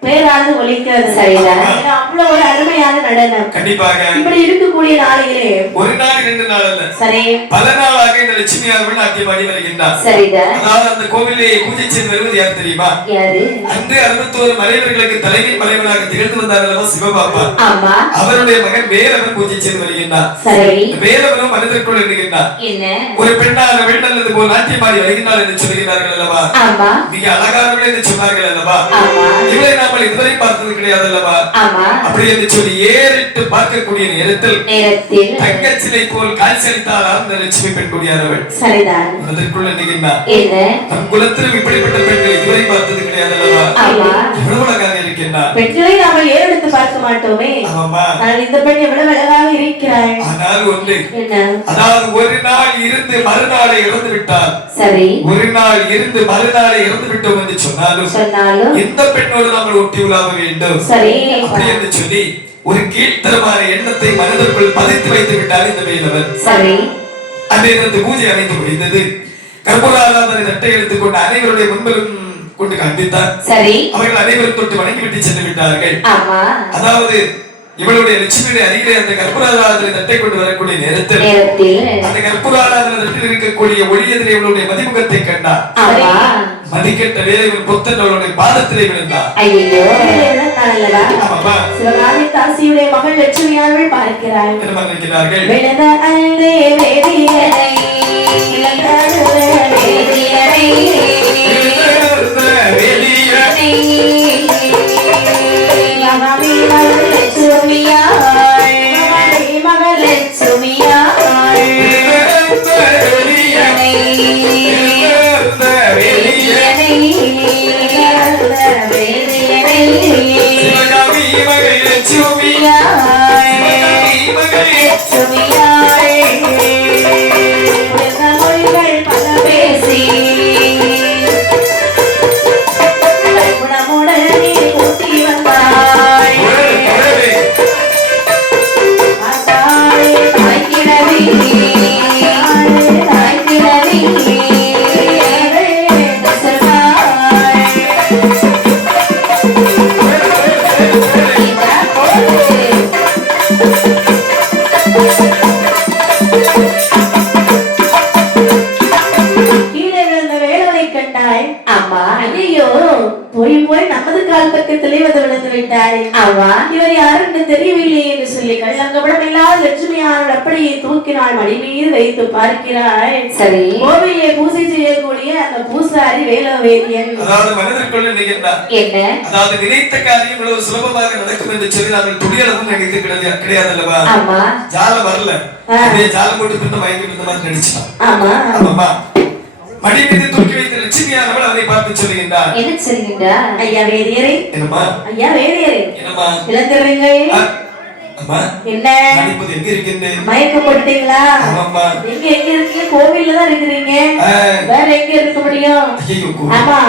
பேரானது ஒலிக்கிறது. சரிதான். அவ்வளவு ஒரு அருமையான நடனம். கண்டிப்பாக இப்படி இருக்கக்கூடிய நாளிலே ஒரு நாள் 2 நாள் அல்ல, சரி, பல நாளாக இந்த லட்சுமி அவர்கள் நாட்டியமாடி வருகின்றார். சரிதான். அதாவது அந்த கோவிலே பூஜை செய்து வருவது யார் தெரியுமா? யாரு? அன்று 61 மறைவர்களுக்கு தலைமை மறைவனாக திகழ்ந்து வந்தார் அல்லவா சிவபாப்பா. ஆமா, அவருடைய மகன் வேலவன் பூஜை செய்து வருகின்றார். சரி. வேலவனும் மனிதற்குள் எண்ணுகின்றார். என்ன? ஒரு பெண்ணானவள் நல்லது போல் நாட்டியமாடி வருகின்றார் என்று சொல்கிறார்கள் அல்லவா? ஆமா, மிக அழகானவள் என்று சொன்னார்கள் அல்லவா? ஆமா. இவரை நாம் நம்மளை இதுவரை பார்த்தது கிடையாது அல்லவா? ஆமா. அப்படி என்று சொல்லி ஏறிட்டு பார்க்கக்கூடிய நேரத்தில் தங்க சிலை போல் காட்சியளித்தாள் அந்த லட்சுமி பெண் குடியானவள். சரிதான். அதற்குள்ள நினைக்கின்றார், என்ன நம் குலத்திலும் இப்படிப்பட்ட பெண்கள் இதுவரை பார்த்தது கிடையாது அல்லவா? ஆமா. எவ்வளவு அழகாக இருக்கின்றார். பெண்களை நாம ஏறெடுத்து பார்க்க மாட்டோமே. ஆமா. ஆனால் இந்த பெண் எவ்வளவு அழகாக இருக்கிறாள். ஆனால் ஒன்று, என்ன? அதாவது ஒரு நாள் இருந்து மறுநாளை இறந்து விட்டார். சரி. ஒரு நாள் இருந்து மறுநாளை இறந்து விட்டோம் என்று சொன்னாலும் இந்த பெண்ணோடு நம்ம ஒட்டி உலாவ வேண்டும். சரி. அப்படி என்று சொல்லி ஒரு கீழ்த்தரமான எண்ணத்தை மனதிற்குள் பதித்து வைத்து விட்டார் இந்த வேலவர். சரி. அதே நேரத்தில் பூஜை அணைத்து முடிந்தது. கற்பூராராதனை தட்டை எடுத்துக்கொண்டு அனைவருடைய முன்பிலும் கொண்டு காண்பித்தார். சரி. அவர்கள் அனைவரும் தொட்டு வணங்கிவிட்டு சென்று விட்டார்கள். ஆமா. அதாவது இவளுடைய லட்சுமியுடைய அருகிலே அந்த கற்பூராராதனை தட்டை கொண்டு வரக்கூடிய நேரத்தில் அந்த கற்பூராராதனை தட்டில் இருக்கக்கூடிய ஒளியதிலே இவளுடைய மதிமுகத்தை கண்டார். மதிக்கட்ட வேலைகள் பொத்தனுடைய பாதத்திலே விழுந்தார். ஐயோ, சிவகாமி தாசியுடைய மகள் லட்சுமியானவள் பார்க்கிறாள். என்ன நினைக்கிறார்கள்? இவர் யாருன்னு தெரியவில்லை என்று சொல்லி கள்ளங்கபடம் இல்லாத லட்சுமியானவள் அப்படியே தூக்கினாள், மடி மீது வைத்து பார்க்கிறாள். சரி. கோவிலே பூஜை செய்யக்கூடிய அந்த பூசாரி வேலவேதியன். அதாவது மனதிற்குள்ள நினைக்கின்றார், என்ன? அதாவது நினைத்த காரியம் இவ்வளவு சுலபமாக நடக்கும் என்று சொல்லி நாங்கள் துடியளவும் நினைக்க கிடையாது அல்லவா? ஆமா. ஜாலம் வரல, ஜாலம் போட்டு பின்ன மயங்கி இருந்த மாதிரி நடிச்சான். ஆமா. ஆமாமா. மடி மீது தூக்கி வைத்த லட்சுமியானவள் அவரை பார்த்து சொல்லுகின்றார், என்ன சொல்லுகின்றார்? ஐயா வேதியரே. என்னம்மா? ஐயா வேதியரே. என்னம்மா? இளந்தரங்கள். அம்மா என்ன இப்ப எங்க இருக்கீங்க? மயக்கம் போட்டுட்டீங்களா? ஆமாம்மா. எங்க இருக்கீங்க? கோவில்ல தான் இருக்கிறீங்க. வேற எங்க இருக்க முடியும்? ஆமா.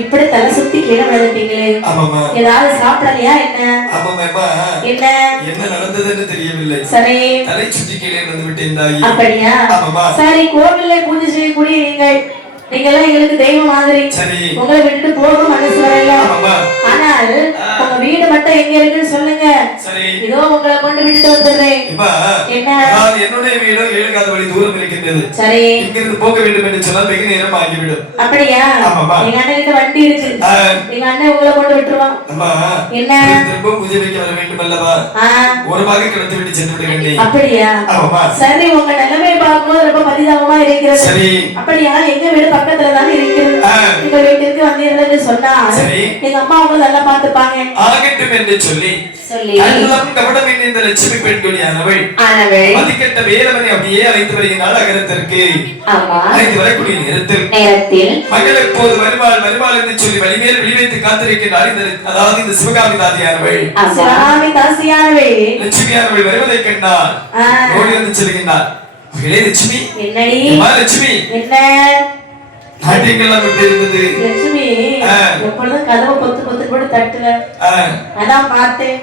இப்படி தலை சுத்தி கீழே விழுந்துட்டீங்களே. ஆமாம்மா. ஏதாவது சாப்பிடலையா என்ன? ஆமாம்மா. என்ன என்ன நடந்ததுன்னு தெரியவில்லை. சரி. தலை சுத்தி கீழே விழுந்து விட்டேன் தாயி. அப்படியா? ஆமாம்மா. சரி, கோவில்ல பூஜை செய்யக்கூடிய நீங்கெல்லாம் எங்களுக்கு தெய்வம் மாதிரி. உங்களை விட்டுட்டு போக மனசு வரல. ஆனால் உங்க வீடு மட்டும் எங்க இருக்குன்னு சொல்லுங்க. இதோ உங்களை கொண்டு விட்டு வந்துடுறேன். என்ன? என்னுடைய வீடு 7 காத வழி தூரம் இருக்கின்றது. சரி. இங்கிருந்து போக வேண்டும் என்று சொன்னால் வெகு நேரம் ஆகிவிடும். அப்படியா? எங்க அண்ணன் கிட்ட வண்டி இருக்கு. எங்க அண்ணன் உங்களை கொண்டு விட்டுருவான். என்ன? திரும்ப பூஜை வைக்க வர வேண்டும் அல்லவா? ஒரு பாக கிடத்து விட்டு சென்று விடுகிறேன். அப்படியா? சரி, உங்க நிலைமை பார்க்கும்போது ரொம்ப பரிதாபமா இருக்கிறது. அப்படியா? எங்க வீடு பக்கத்துல தான் இருக்கிறது. எங்க வீட்டுக்கு வந்தீங்கன்னு சொன்னா எங்க அம்மா உங்களை நல்லா பார்த்துப்பாங்க. ஆகட்டும் என்று சொல்லி அல்லம் கபடம் இந்த லட்சுமி பெண் குடியானவள் மதிக்கட்ட வேலவனை அப்படியே அழைத்து வருகின்றாள் அகரத்திற்கு. அழைத்து வரக்கூடிய நேரத்தில் மகள் எப்போது வருவாள் என்று சொல்லி வழிமேல் விழிவைத்து காத்திருக்கின்றாள். அதாவது இந்த சிவகாமி தாதியானவள் லட்சுமியானவள் வருவதை கண்டால் ஓடி வந்து சொல்லுகின்றாள், லட்சுமி என்னடி? லட்சுமி என்ன நாட்டியெல்லாம் எப்படி இருந்தது? லட்சுமி எப்பொழுதும் கதவை பொத்து பொத்து கூட தட்டுல அதான் பார்த்தேன்.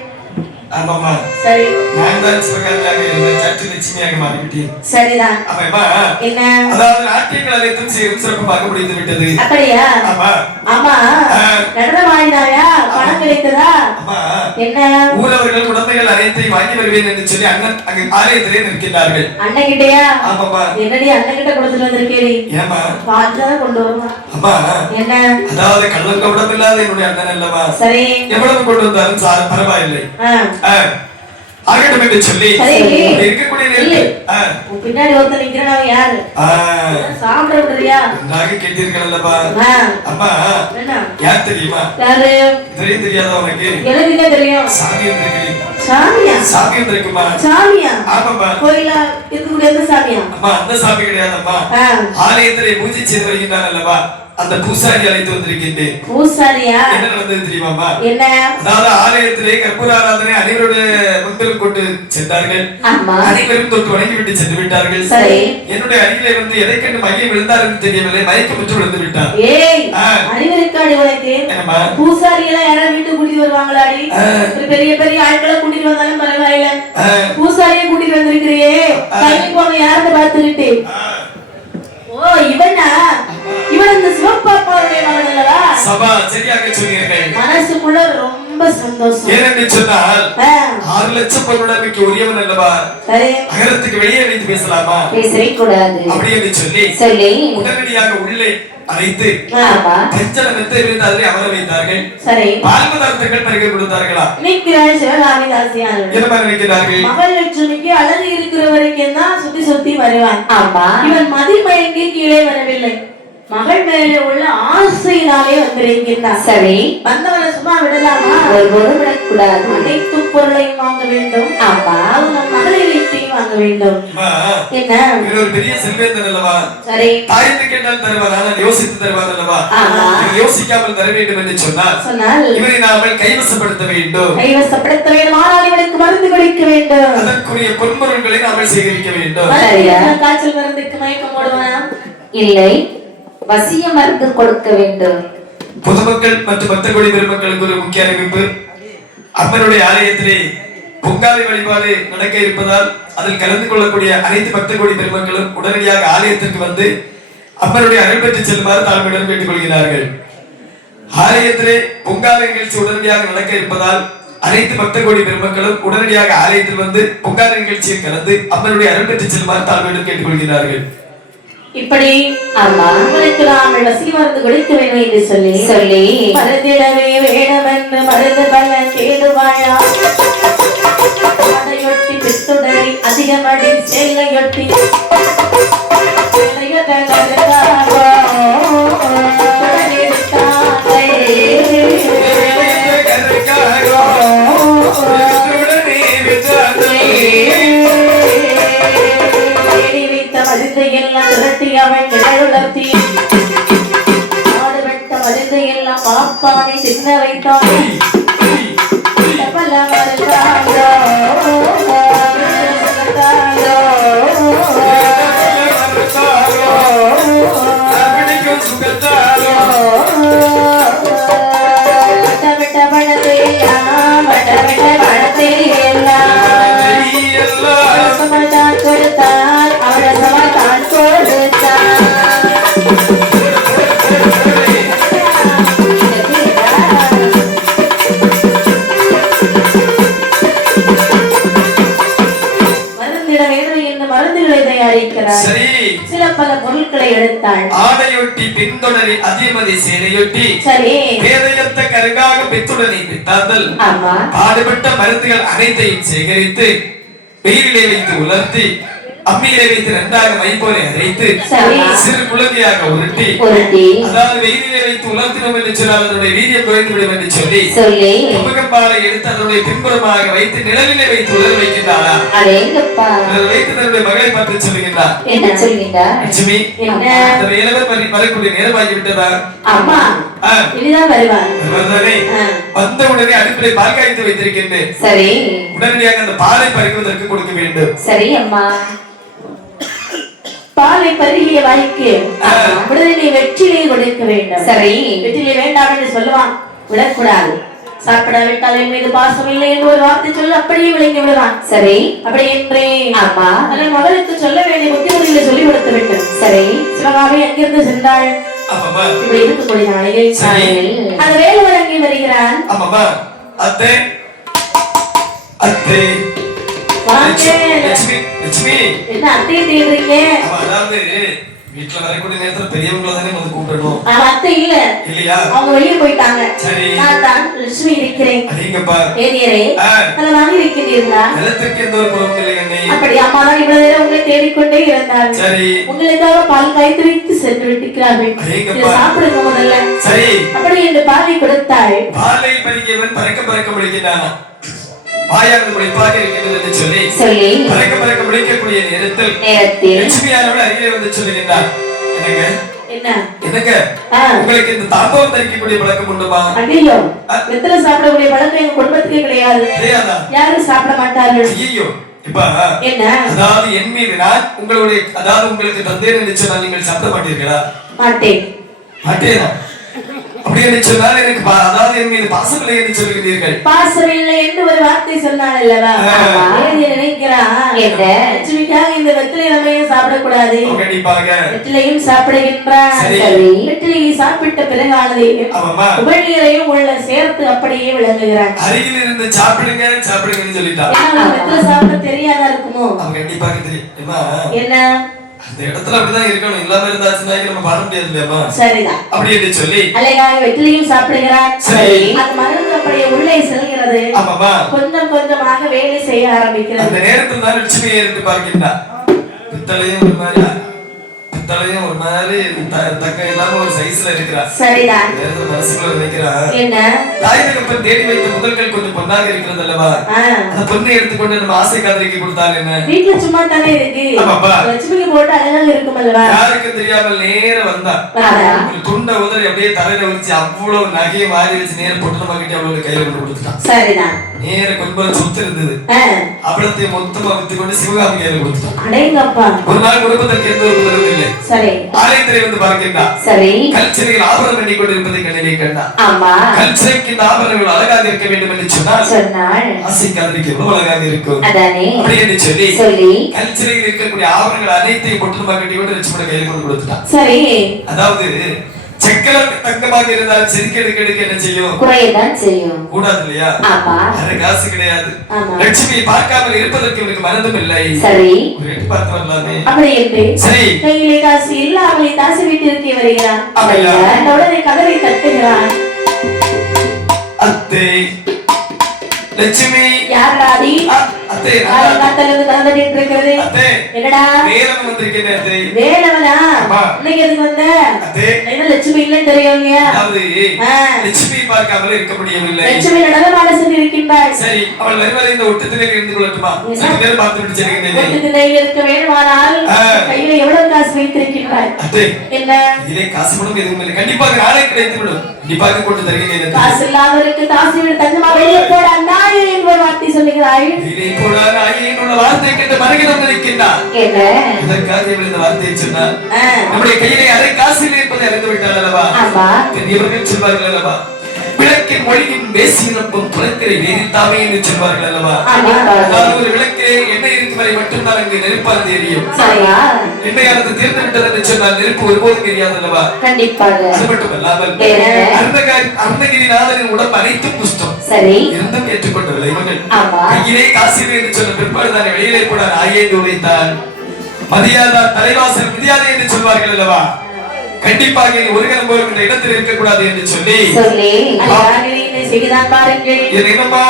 ஆமாமா. சரி. நான் தான் சிவகாமியாக இருந்தேன், சற்று லட்சுமியாக மாறிவிட்டேன். சரிதான். ஆமாம்மா. என்ன? அதாவது நாட்டியங்கள் அனைத்தும் சிறப்பு பார்க்க முடிந்து விட்டது. அப்படியா? ஆமா. ஆமா. நடனம் ஆடினாயா? பணம் கிடைத்ததா? ஆமா. என்ன? ஊரவர்கள் உடமைகள் அனைத்தையும் வாங்கி வருவேன் என்று சொல்லி அண்ணன் அங்க ஆலயத்திலே நிற்கிறார்கள். அண்ணன் கிட்டயா? ஆமாமா. என்னடி அண்ணன் கிட்ட கொடுத்துட்டு வந்திருக்கேடி? ஏமா? வாங்கதான் கொண்டு வருமா? ஆமா. என்ன? அதாவது கள்ளங்க உடம்பில்லாத என்னுடைய அண்ணன் அல்லவா? சரி. எவ்வளவு கொண்டு வந்தாலும் பரவாயில்லை. ஆகட்டும் என்று சொல்லி சரி. இருக்கக்கூடிய நேரத்தில் உன் பின்னாடி ஒருத்தர் நிக்கிறவன் யாரு? சாப்பிட விடுறியா? நாங்க கேட்டீர்கள் அல்லவா அம்மா, என்ன யார் தெரியுமா? யாரு? தெரியாத உனக்கு? எனக்கு என்ன தெரியும்? சாமி வந்திருக்கு. சாமியா? சாமி வந்திருக்குமா? சாமியா? ஆமாம்மா. கோயில இருக்கக்கூடிய அந்த சாமியா? அம்மா, அந்த சாமி கிடையாதம்மா. ஆலயத்திலே பூஜை செய்து வருகின்றான் அல்லவா, அந்த பூசாரி அழைத்து வந்திருக்கின்றேன். பூசாரியா? என்ன நடந்தது தெரியுமாமா? என்ன? அதாவது ஆலயத்திலே கற்பூர ஆராதனை அனைவரோட முன்பில் கொண்டு சென்றார்கள். அனைவரும் தொட்டு வணங்கி விட்டு சென்று விட்டார்கள். சரி. என்னுடைய அருகிலே வந்து எதை கண்டு மையம் விழுந்தார் என்று தெரியவில்லை, மயக்கமுற்று விழுந்து விட்டார். ஏய், அறிவருக்காடி உனக்கு பூசாரி எல்லாம் யாராவது வீட்டுக்கு கூட்டிட்டு வருவாங்களாடி? பெரிய பெரிய ஆட்களை கூட்டிட்டு வந்தாலும் பரவாயில்ல, பூசாரியை கூட்டிட்டு வந்திருக்கிறியே, கைக்கு போங்க யாருன்னு பார்த்துக்கிட்டு. ஓ, இவனா? இவன் இந்த சிவப்பாப்பாவுடைய மகன் அல்லவா? சபா, சரியாக சொன்னீர்கள். மனசுக்குள்ள ரொம்ப சந்தோஷம். ஏனென்று சொன்னால் 6 லட்சம் பொருளுடைமைக்கு உரியவன் அல்லவா? சரி. நகரத்துக்கு வெளியே வைத்து பேசலாமா? பேசவே கூடாது அப்படி என்று சொல்லி உடனடியாக உள்ளே அழைத்து பஞ்சல மெத்தை விழுந்து அதிலே அமர வைத்தார்கள். சரி. பால் பதார்த்தங்கள் பருக கொடுத்தார்களா? நிற்கிறாள் சிவகாமி தாசியார்கள். என்ன மாதிரி நிற்கிறார்கள்? மகாலட்சுமிக்கு அழகு இருக்கிற வரைக்கும் தான் சுத்தி சுத்தி வருவான். ஆமா. இவன் மதிமயங்கி கீழே வரவில்லை, மகள் மேலே உள்ள ஆசையினாலே வந்திருக்கின்றான். சரி. வந்தவனை சும்மா விடலாமா? ஒருபோதும் விடக்கூடாது. அனைத்து பொருளையும் வாங்க வேண்டும். ஆமா. அவங்க மகளை வைத்தையும் வாங்க வேண்டும். என்ன? இவர் ஒரு பெரிய செல்வேந்தன் அல்லவா? சரி. தாயத்து கேட்டால் தருவார், ஆனால் யோசித்து தருவார் அல்லவா? யோசிக்காமல் தர வேண்டும் என்று சொன்னால் இவரை நாமல் கைவசப்படுத்த வேண்டும். கைவசப்படுத்த வேண்டும், ஆனால் இவனுக்கு மருந்து கொடுக்க வேண்டும். அதற்குரிய பொன்மொருள்களை நாமல் சேகரிக்க வேண்டும். காய்ச்சல் மருந்துக்கு மயக்கம் போடுவானா? இல்லை, வசிய மருந்து கொடுக்க வேண்டும். பொதுமக்கள் மற்றும் பக்த கோடி பெருமக்களுக்கு ஒரு முக்கிய அறிவிப்பு. அம்மனுடைய ஆலயத்திலே பொங்காலை வழிபாடு நடக்க இருப்பதால் அதில் கலந்து கொள்ளக்கூடிய அனைத்து பக்த கோடி பெருமக்களும் உடனடியாக ஆலயத்திற்கு வந்து அம்மனுடைய அருள் பெற்று செல்லுமாறு தாழ்மையுடன் கேட்டுக் கொள்கிறார்கள். ஆலயத்திலே பொங்காலை நிகழ்ச்சி உடனடியாக நடக்க இருப்பதால் அனைத்து பக்த கோடி பெருமக்களும் உடனடியாக ஆலயத்தில் வந்து பொங்காலை நிகழ்ச்சியில் கலந்து அம்மனுடைய அருள் பெற்று செல்லுமாறு தாழ்மையுடன் கேட்டுக் கொள்கிறார்கள். இப்படி அவங்களுக்கு நாங்கள் வசி மருந்து கொடுக்க வேண்டும் என்று சொல்லி மருந்திடவே வேணும் என்று மருந்து பலன் கேடுவாயா? அதையொட்டி பித்துடரி அதிகமடி செல்லையொட்டி மருந்தையெல்லாம் திரட்டி அவன் நிழலுலர்த்தி ஆடுபட்ட மருந்தையெல்லாம் பாப்பானை சின்ன வைத்தானே பல மருந்தாரோ வட்டவிட்ட பழத்தையெல்லாம் வட்டவிட்ட பழத்தையெல்லாம் சமதான் கொடுத்தால் அவரை சமதான் கொடுத்தால் மருந்திட வேண்டும் என்று மருந்துகளை தயாரிக்கிறார். சில பல பொருட்களை எடுத்தாள். ஆடையொட்டி பின்தொடரி அதிமதி சேனையொட்டி சரி. வேதையத்த கருகாக பெத்துடனை பித்தாதல் பாடுபட்ட மருந்துகள் அனைத்தையும் சேகரித்து வெயிலே வைத்து உலர்த்தி அம்மியிலே வைத்து நன்றாக மை போல அரைத்து சிறு குழந்தையாக உருட்டி அதாவது வெயிலே வைத்து உலர்த்தினோம் என்று சொன்னால் அதனுடைய வீரியம் குறைந்துவிடும் என்று சொல்லி தும்பகப்பாலை எடுத்து அதனுடைய பின்புறமாக வைத்து நிழலிலே வைத்து உலர வைக்கின்றாரா? வைத்து தன்னுடைய மகளை பார்த்து சொல்லுகின்றார். என்ன சொல்லுகின்றார்? லட்சுமி, அந்த வேலவர் வரக்கூடிய நேரமாகி விட்டதா? அம்மா இனிதான் வருவார். வந்த உடனே அடுப்பிலே பால் காய்த்து வைத்திருக்கின்றேன். சரி. உடனடியாக அந்த பாலை பறிக்குவதற்கு கொடுக்க வேண்டும். சரி அம்மா. பாலை பருகிய வாய்க்கு உடனே வெற்றிலை கொடுக்க வேண்டும். சரி. வெற்றிலை வேண்டாம் என்று சொல்லுவான், விடக்கூடாது. சாப்பிடாவிட்டால் என் மீது பாசம் இல்லை என்று ஒரு வார்த்தை சொல்ல அப்படியே விளங்கி விடுவான். சரி. அப்படி என்றே அம்மா அதன் மகளுக்கு சொல்ல வேண்டிய புத்திமுறைகளை சொல்லி கொடுத்து விட்டேன். சரி. சிவகாமி அங்கிருந்து சென்றாள். இப்படி இருக்கக்கூடிய நாளையில் அந்த வேலுவர் அங்கே வருகிறான். அத்தை அத்தை என்ன அத்தையை தேடுறீங்க? அதாவது வீட்டுல வரக்கூடிய நேரத்துல பெரியவங்கள தானே வந்து கூப்பிடணும். அத்தை இல்ல இல்லையா? அவங்க வெளியே போயிட்டாங்க. சரி, நான் தான் லட்சுமி இருக்கிறேன். அதிகப்பா ஏதியரே நலமாக இருக்கின்றீர்களா? நிலத்துக்கு எந்த ஒரு குழப்பம் இல்லை அண்ணே. அப்படி அம்மா தான் இவ்வளவு நேரம் உங்களை தேடிக்கொண்டே இருந்தாங்க. சரி, உங்களுக்காக பால் காய்த்து வைத்து சென்று விட்டுக்கிறார்கள். சாப்பிடுங்க முதல்ல. சரி, அப்படி என்று பாலை கொடுத்தாள். பாலை பறிக்கவன் பறக்க முடிக்கிறானா? வாயானது முடிப்பாக இருக்கின்றது என்று சொல்லி பறக்க முடிக்கக்கூடிய நேரத்தில் லட்சுமியானவள் அருகிலே வந்து சொல்லுகின்றார். என்னங்க உங்களுக்கு இந்த தாம்பவம் தரிக்கக்கூடிய பழக்கம் உண்டுமா? ஐயோ, வெத்தலை சாப்பிடக்கூடிய பழக்கம் எங்க குடும்பத்துக்கே கிடையாது. யாரும் சாப்பிட மாட்டார்கள். ஐயோ, இப்ப என்ன அதாவது என் மீது நான் உங்களுடைய அதாவது உங்களுக்கு தந்தேன் என்று சொன்னால் நீங்கள் சாப்பிட மாட்டீர்களா? மாட்டேனா? அப்படி என்று சொன்னால் எனக்கு அதாவது என் மீது பாசமில்லை என்று சொல்கிறீர்கள். பாசமில்லை என்று ஒரு வார்த்தை சொன்னால் அல்லவா? நினைக்கிறான் லட்சுமிக்காக இந்த வெற்றிலை நம்ம சாப்பிடக்கூடாது. கண்டிப்பாக வெற்றிலையும் சாப்பிடுகின்றான். வெற்றிலையை சாப்பிட்ட பிறகானது உபநீரையும் உள்ள சேர்த்து அப்படியே விளங்குகிறான். அருகில் இருந்து சாப்பிடுங்கன்னு சொல்லிட்டான். வெற்றிலை சாப்பிட தெரியாதா இருக்குமோ? கண்டிப்பாக தெரியும். என்ன அந்த இடத்துல அப்படிதான் இருக்கணும். இல்லாம இருந்தாச்சுன்னா நம்ம பாட முடியாது இல்லையா? சரிதான். அப்படி என்று சொல்லி அழகாக வெற்றிலையும் சாப்பிடுகிறார். அது மருந்து அப்படியே உள்ளே செல்கிறது. கொஞ்சம் கொஞ்சமாக வேலை செய்ய ஆரம்பிக்கிறது. அந்த நேரத்தில் தான் லட்சுமியை இருந்து பார்க்கின்றார். பித்தளையும் ஒரு மாதிரி தக்க இல்லாம ஒரு சைஸ்ல இருக்கிறார். சரிதான். மனசுக்குள்ள நினைக்கிறார். என்ன தாய்தகப்பன் தேடி வைத்த முதல்கள் கொஞ்சம் பொன்னாக இருக்கிறது அல்லவா? அந்த பொண்ணை எடுத்துக்கொண்டு நம்ம ஆசை காதலிக்கு கொடுத்தாங்க. என்ன வீட்டுல சும்மா தானே இருக்கு. லட்சுமிக்கு போட்டு அழகாக இருக்கும் அல்லவா? யாருக்கும் தெரியாமல் நேர வந்தா துண்ட உதறி அப்படியே தலையில வச்சு அவ்வளவு நகையை மாறி வச்சு நேர பொட்டு நம்ம கிட்ட அவ்வளவு கையில கொண்டு கொடுத்துட்டான். சரிதான். நேர கொஞ்சம் சொத்து இருந்தது. அவ்வளத்தை மொத்தமா வித்து கொண்டு சிவகாமி கையில கொடுத்துட்டான். அடேங்கப்பா. ஒரு நாள் குடும்பத்திற்கு எந்த ஒரு உதவும் இல்லை. சரி, ஆலயத்திலே வந்து பார்க்கின்றார். சரி, கல்ச்சனைகள் ஆபரணம் பண்ணி கொண்டிருப்பதை கண்ணிலே கண்டார். ஆமா, கல்ச்சனைக்கு இந்த ஆபரணங்கள் அழகாக இருக்க வேண்டும் என்று சொன்னால் ஆசை காதலிக்கு எவ்வளவு அழகாக இருக்கும். அப்படி என்று சொல்லி கல்ச்சனையில் இருக்கக்கூடிய ஆபரணங்கள் அனைத்தையும் பொட்டு கட்டி கொண்டு லட்சுமண கையில் கொண்டு கொடுத்துட்டான். சரி, அதாவது செக்கலம் தங்கமாக இருந்தால் செதுக்கெடுக்க என்ன செய்யும்? குறையதான் செய்யும். கூடாது இல்லையா? அது காசு கிடையாது. லட்சுமியை பார்க்காமல் இருப்பதற்கு இவனுக்கு மனதும் இல்லை. சரி, கேட்டு பார்த்து வரலாமே. அப்படி என்று சரி, கையிலே காசு இல்ல, அவளை தாசி வீட்டிற்கு வருகிறான். உடனே கதவை தட்டுகிறான். அத்தை லட்சுமி. யாராடி? அத்தை காத்தலது கதடிட்டு இருக்கிறது. அத்தை என்னடா? வேலவன் வந்திருக்கேன் அத்தை. வேலவனா? இன்னைக்கு எதுக்கு வந்த? அத்தை என்ன லட்சுமி இல்லன்னு தெரியும் இல்லையா? அதாவது லட்சுமி பார்க்காமல் இருக்க முடியவில்லை. லட்சுமி நடனமாட சென்று இருக்கின்றாள். சரி, அவள் வருவதை இந்த ஒட்டத்திலே இருந்து கொள்ளட்டுமா? சற்று நேரம் பார்த்து விட்டு செல்கிறேன். ஒட்டத்திலே இருக்க வேண்டுமானால் கையில எவ்வளவு காசு வைத்திருக்கின்றாள்? அத்தை என்ன? இதிலே காசு மட்டும் எதுவும் இல்லை. கண்டிப்பாக நாளை கிடைத்து விடும். கண்டிப்பாக கொண்டு தருகிறேன். காசு இல்லாதவருக்கு தாசி வீடு தங்கமா வெளியே போட நாயே என்பவர் வார்த்தை சொல்லுகிறாள். வெளியே போட நாயே என்ற வார்த்தை கேட்டு மறுகிடம் நிற்கின்றார். இதற்காக இவள் இந்த வார்த்தையை சொன்னார். நம்முடைய கையிலே அரை காசில் இருப்பதை அறிந்து விட்டாள் அல்லவா? பெரியவர்கள் சொல்வார்கள் அல்லவா? விளக்கின் மொழியின் பேசினப்பும் புலத்திரை வேதித்தாமே என்று சொல்வார்கள் அல்லவா? அதாவது ஒரு விளக்கு எண்ணெய் இருக்கும் வரை மட்டும்தான் அங்கு நெருப்பானது எரியும். எண்ணெயானது தீர்ந்து விட்டது என்று சொன்னால் நெருப்பு ஒருபோதும் எரியாது அல்லவா? அது மட்டுமல்லாமல் அருணகிரிநாதரின் உடம்பு அனைத்தும் புஷ்டம். இருந்தும் ஏற்றுக்கொண்டவில்லை இவர்கள். கையிலே காசில் என்று சொன்ன பிற்பாடு தான் வெளியிலே கூட ஆயேந்து உழைத்தான். மதியாதா தலைவாசல் மிதியாதே என்று சொல்வார்கள் அல்லவா? கண்டிப்பாக ஒரு கணம் போலும் இந்த இடத்தில் இருக்கக்கூடாது என்று சொல்லி செய்தான் பாருங்கள். என்னம்மா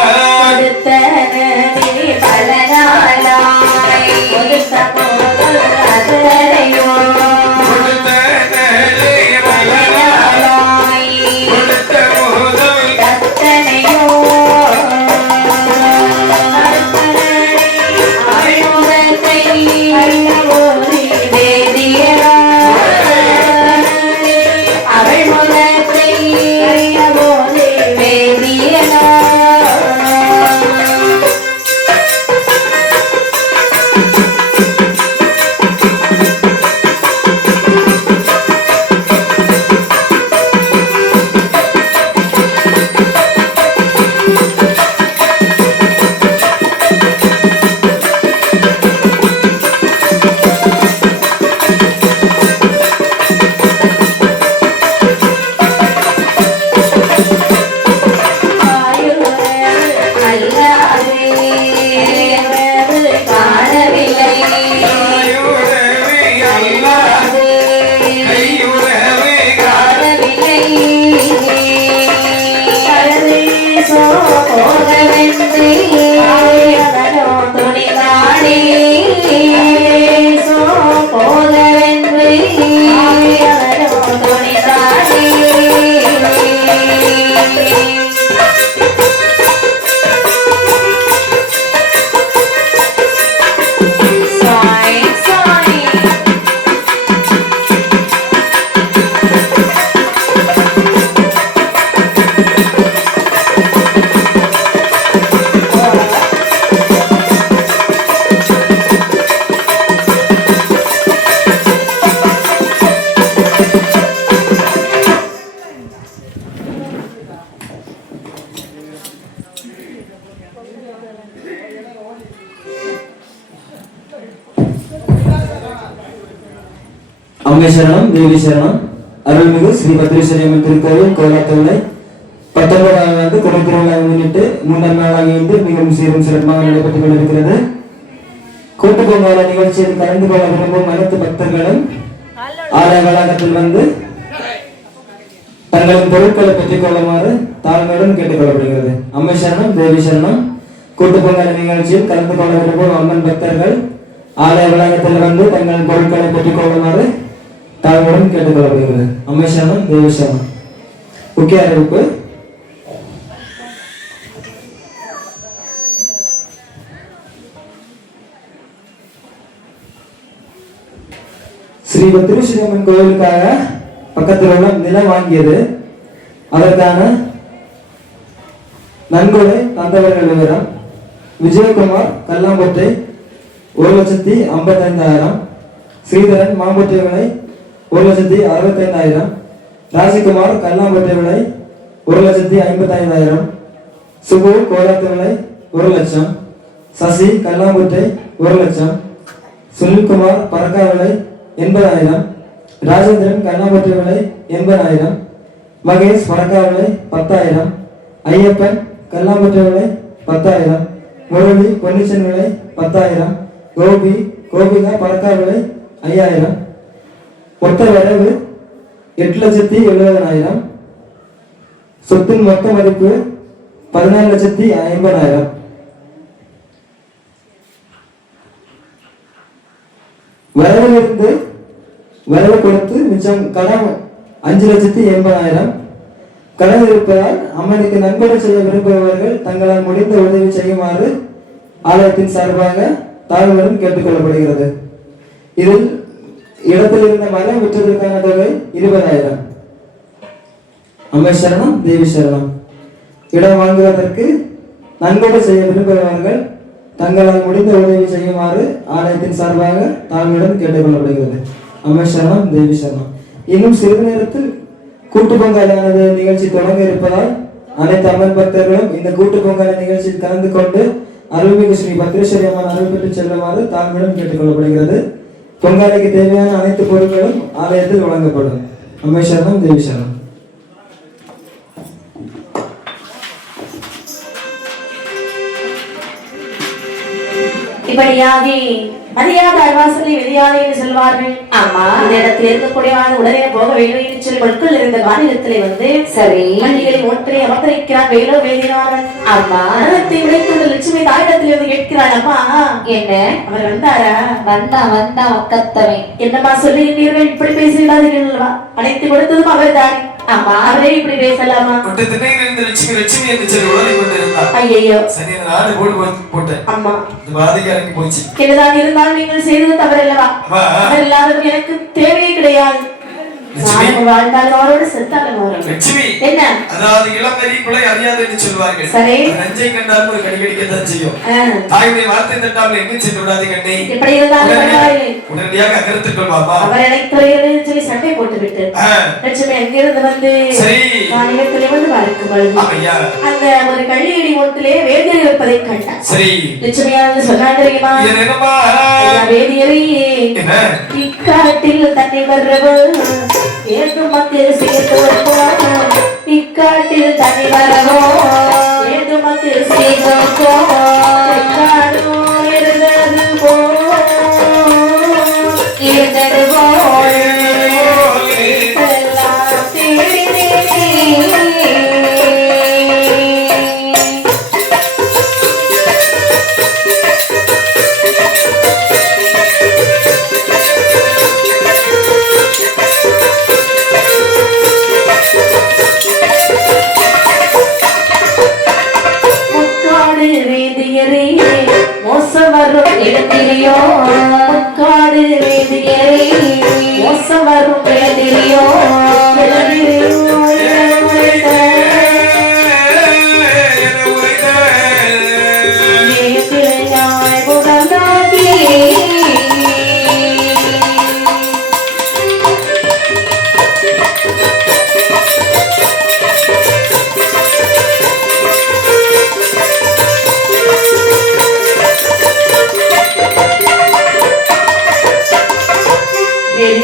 அம்மை சரணம், தேவி சரணம். அருள்மிகு ஸ்ரீ பத்ரேஸ்வரி அம்மன் திருக்கோவில் கோலாத்தூரை 19ஆம் ஆண்டு கொடை திருவிழாவை முன்னிட்டு 3ஆம் நாளாக இன்று மிகவும் சீரும் சிறப்பாக நடைபெற்றுக் கொண்டிருக்கிறது. கூட்டு பொங்கல் நிகழ்ச்சியில் கலந்து கொள்ள விரும்பும் அனைத்து பக்தர்களும் ஆலய வளாகத்தில் வந்து தங்களின் பொருட்களை பெற்றுக் கொள்ளுமாறு தாழ்மையுடன் கேட்டுக் கொள்ளப்படுகிறது. அம்மை சரணம், தேவி சரணம். கூட்டு பொங்கல் நிகழ்ச்சியில் கலந்து கொள்ள விரும்பும் அம்மன் பக்தர்கள் ஆலய வளாகத்தில் வந்து தங்களின் பொருட்களை பெற்றுக் கொள்ளுமாறு தாழ்மையுடன் கேட்டுக் கொள்ளப்படுகிறது. அம்மை சரணம், தேவி சரணம். முக்கிய அறிவிப்பு: ஸ்ரீ பத்ரேஸ்வரி அம்மன் கோவிலுக்காக பக்கத்தில் உள்ள நிலம் வாங்கியது, அதற்கான நன்கொடை தந்தவர்கள் விவரம்: விஜயகுமார் கல்லாம்பொட்டை 1,55,000, ஸ்ரீதரன் மாம்பொட்டை விலை 1,65,000, ராஜகுமார் கல்லாம்பொட்டை விலை 1,55,000, சுபு கோலாத்து விலை 1,00,000, சசி கல்லாம்பொட்டை 1,00,000, சுனில்குமார் பறக்கா விலை 80,000, ராஜேந்திரன் கண்ணாம்பட்டி விலை 80,000, மகேஷ் பறக்கா விலை 10,000, ஐயப்பன் கல்லாம்பட்டி விலை 10,000, முரளி பொன்னிச்சன் விலை 10,000, கோபிகா பறக்கா விலை 5,000. மொத்த வரவு 8,70,000. சொத்தின் மொத்த மதிப்பு 14,50,000. வரவிலிருந்து வரவு கொடுத்து மிச்சம் கடன் 5,80,000. கடன் இருப்பதால் அம்மனுக்கு நன்கொடை செய்ய விரும்புபவர்கள் தங்களால் முடிந்த உதவி செய்யுமாறு ஆலயத்தின் சார்பாக தாழ்வுடன் கேட்டுக்கொள்ளப்படுகிறது. இதில் இடத்தில் இருந்த மரம் விற்றதற்கான தொகை 20,000. அம்மை சரணம், தேவி சரணம். இடம் வாங்குவதற்கு நன்கொடை செய்ய விரும்புபவர்கள் தங்களால் முடிந்த உதவி செய்யுமாறு ஆலயத்தின் சார்பாக தாழ்வுடன் கேட்டுக்கொள்ளப்படுகிறது. அம்மை சரணம், தேவி சரணம். இன்னும் சிறிது நேரத்தில் கூட்டு பொங்கலானது நிகழ்ச்சி தொடங்க இருப்பதால் அனைத்து அம்மன் பக்தர்களும் இந்த கூட்டு பொங்கல் நிகழ்ச்சியில் கலந்து கொண்டு அருள்மிகு ஸ்ரீ பத்ரேஸ்வரி அம்மன் அருள் பெற்று செல்லுமாறு தாழ்வுடன் கேட்டுக்கொள்ளப்படுகிறது. பொங்கலுக்கு தேவையான அனைத்து பொருட்களும் ஆலயத்தில் வழங்கப்படும். அம்மை சரணம், தேவி சரணம். இப்படியாகி மதியாத அர்வாசலை வெளியாதே என்று சொல்வார்கள். ஆமா, இந்த இடத்தில் இருக்கக்கூடியவான உடனே போக வேண்டும் என்று சொல்லி மக்கள் இருந்த மாநிலத்திலே வந்து சரி மண்டிகளை ஒற்றை அமர்ந்திருக்கிறான். வேலோ வேதினார்கள். ஆமா, மரணத்தை உடைத்துள்ள லட்சுமி தாயிடத்தில் இருந்து கேட்கிறாள். அம்மா என்ன அவர் வந்தாரா? வந்தா கத்தவை என்னம்மா சொல்லுகிறீர்கள்? இப்படி பேசுகிறார்கள். அனைத்து கொடுத்ததும் அவர் தானே. ஆமா, அவரே இப்படி பேசலாமா? லட்சுமி என்று சொல்லி உடனே கொண்டிருந்தார். ஐயோ, சரி, நாடு போட்டேன். அம்மா, இது பாதிக்காரங்க போச்சு. என்னதான் இருந்தாலும் நீங்கள் செய்தது தவறல்லவா? அவர் இல்லாதது எனக்கு தேவையே கிடையாது. வாழ்ந்தாலும் செத்தாலும் என்ன? அதாவது இளம் நெறி குலை அறியாது என்று சொல்வார்கள். சரி, நெஞ்சை கண்டாலும் ஒரு கடி கடிக்கத்தான் செய்யும். தாயுடைய வார்த்தை தட்டாமல் எங்கும் சென்று விடாது கண்ணே. எப்படி இருந்தாலும் உடனடியாக அகரத்துக் கொள்வாமா? அவர் எனக்கு சொல்லி சட்டை போட்டு விட்டு லட்சுமி எங்கிருந்து வந்து வாணிகத்திலே வந்து பார்க்கும்போது அந்த ஒரு கள்ளியடி ஒட்டிலே வேதியரை இருப்பதை கண்டார். சரி, லட்சுமியானது சொன்னா தெரியுமா? வேதியரை இக்காட்டில் தன்னை வர்றவள் ஏற்று மக்கள் சேர்த்து இக்காட்டில் தனி வரவோ ஏற்று மக்கள் சேர்த்தோ இருந்தது போல் காடு வேதியரை மோசம் வரும் வேதியோ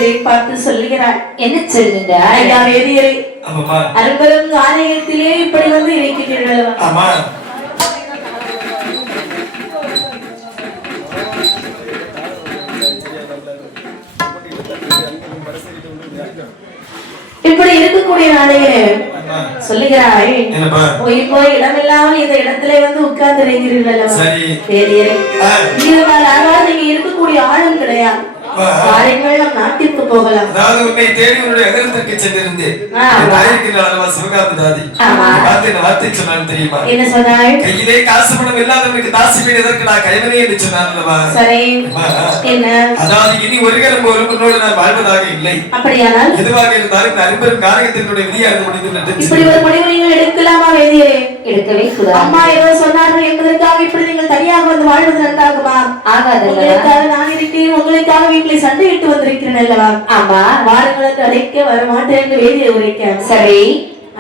வேதியரை பார்த்து சொல்லுகிறார். என்ன சொல்லுங்க ஐயா வேதியரை, ஆமாமா அரும்பெரும் ஆலயத்திலே இப்படி வந்து இருக்கிறீர்கள். ஆமா இப்படி இருக்கக்கூடிய நாளையிலே சொல்லுகிறாய், என்னப்பா போய் போய் இடமில்லாமல் இந்த இடத்திலே வந்து உட்கார்ந்து இருக்கிறீர்கள். சரி வேதியரை, நீங்க இருக்கக்கூடிய ஆளும் கிடையாது. வாருங்கள், நம் நாட்டிற்கு போகலாம். அதாவது உன்னை தேடி உன்னுடைய அகரத்திற்கு சென்றிருந்தேன். சிவகாமி தாதி வார்த்தை சொன்னாலும் தெரியுமா? என்ன சொன்னாய்? கையிலே காசு பணம் இல்லாதவனுக்கு தாசி வீடு எதற்கு நான் கைவனே என்று சொன்னான்லவா? சரி, என்ன? அதாவது இனி ஒரு கிழமை ஒரு பொண்ணோடு நான் வாழ்வதாக இல்லை. அப்படியானால் எதுவாக இருந்தாலும் இந்த அரும்பெரும் காரகத்தினுடைய விதியாக முடிந்து இப்படி ஒரு முடிவு நீங்கள் எடுக்கலாமா வேதியரே? எடுக்கவே கூடாது. அம்மா ஏதோ சொன்னார்கள் என்பதற்காக இப்படி நீங்கள் தனியாக வந்து வாழ்வது நன்றாகுமா? ஆகாதல்ல. நான் இருக்கிறேன், உங்களுக்காக வீட்டிலே சண்டையிட்டு வந்திருக்கிறேன் அல்லவா? ஆமா. வாருங்களுக்கு அழைக்க வரமாட்டேன் என்று வேதியை உரைக்க, சரி,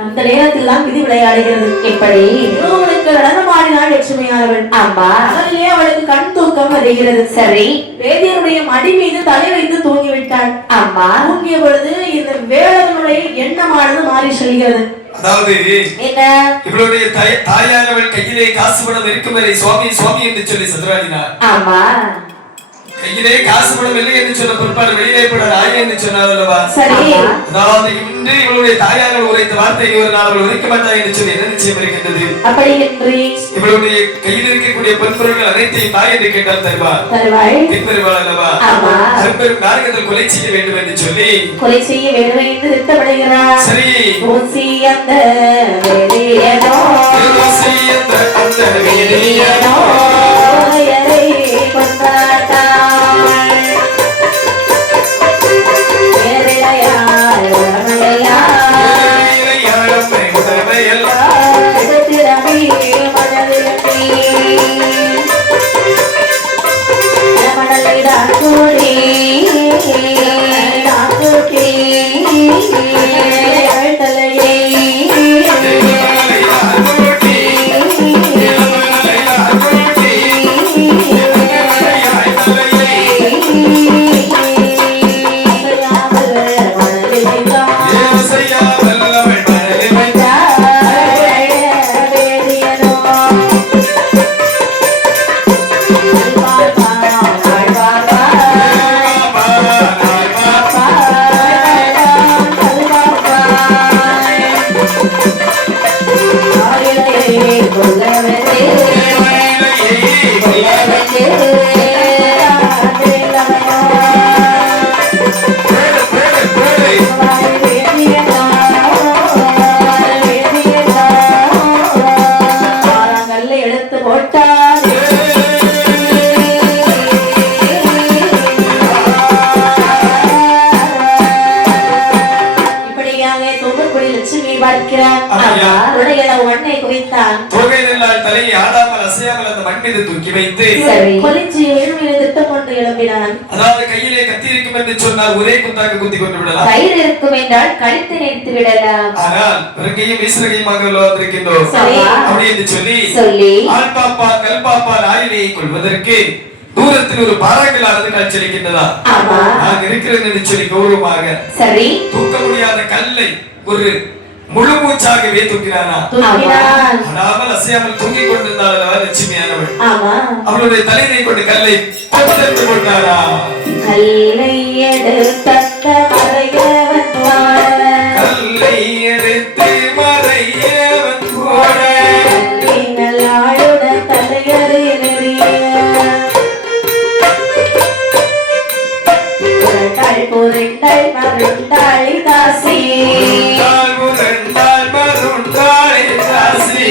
அந்த நேரத்தில் தான் விதி விளையாடுகிறது. எப்படி? அவளுக்கு நடனமாடினாள் லட்சுமியானவள். ஆமா. அவளிலே அவளுக்கு கண் தூக்கம் வருகிறது. சரி, வேதியருடைய மடி மீது தலை வைத்து தூங்கிவிட்டாள். ஆமா. தூங்கிய பொழுது இந்த வேளனுடைய எண்ணமானது மாறி செல்கிறது. அதாவது என்ன? இவளுடைய தாயானவள் கையிலே காசு பணம் இருக்கும் வரை சுவாமி சுவாமி என்று சொல்லி சதுராடினார். ஆமா. கையிலே காசு பணம் இல்லை என்று சொன்ன பிற்பாடு வெளியே போட நாய் என்று சொன்னார் அல்லவா? சரி. அதாவது இன்று இவளுடைய தாயார்கள் உரைத்த வார்த்தை ஒரு நாள் அவள் உரைக்க மாட்டாய் என்று சொல்லி என்ன நிச்சயம் இருக்கின்றது? அப்படி என்று இவளுடைய கையில் இருக்கக்கூடிய பொன்பொருட்கள் அனைத்தையும் தாய் என்று கேட்டால் தருவார். தருவாய். பெருவாள் அல்லவா? ஆமா. அரும்பெரும் காரகத்தில் கொலை செய்ய வேண்டும் என்று சொல்லி கொலை செய்ய வேண்டும் என்று திட்டமிடுகிறார். சரி. ஊசி அந்த வேதியனோ, ஊசி அந்த வேதியனோ யாரை கொண்டாட்டாய்? வேறையாய் உடமையாய் திறமை மனதிலி மணலிடான் கூடி நாக்குட்டி தலையை எடுத்து போட்டார். இப்படியாக தூங்கக்கூடிய லட்சுமியை பார்க்கிறார். மண்ணை குவித்தான். தலையை ஆடாமல் அசையாமல் அந்த மண் மீது தூக்கி வைத்து கொலிச்சி எழுமையில திட்டம் கொண்டு எழுப்பினான். அதாவது கையிலே கத்தி இருக்கும் என்று சொன்னால் ஒரே குத்தாக குத்தி கொண்டு விடலாம். கயிறு இருக்கும் என்றால் கழுத்தை நெரித்து விடலாம். ஆனால் பிறகையும் வீசுகையுமாக வந்திருக்கின்றோம். அப்படி என்று சொல்லி ஆள் பாப்பா கல் பாப்பா நாயினை கொள்வதற்கு தூரத்தில் ஒரு பாறாங்கல்லானது காட்சியளிக்கின்றதா? நான் இருக்கிறேன் என்று சொல்லி கௌரவமாக சரி தூக்க முடியாத கல்லை ஒரு முழு மூச்சாகவே தூக்கினானா? அடாமல் அசையாமல் தூங்கிக் கொண்டிருந்தாள் லட்சுமியானவள். அவளுடைய தலையை கொண்டு கல்லை பத்தெடுத்து கொண்டாரா? கல்லை எடுத்து மறையவன் போட, கல்லை எடுத்து மறையவன் போட, நல்லாளுட தலையறி நெறிய புரண்டாய் மருண்டாளி தாசி, புரண்டாள் மருண்டாளி தாசி,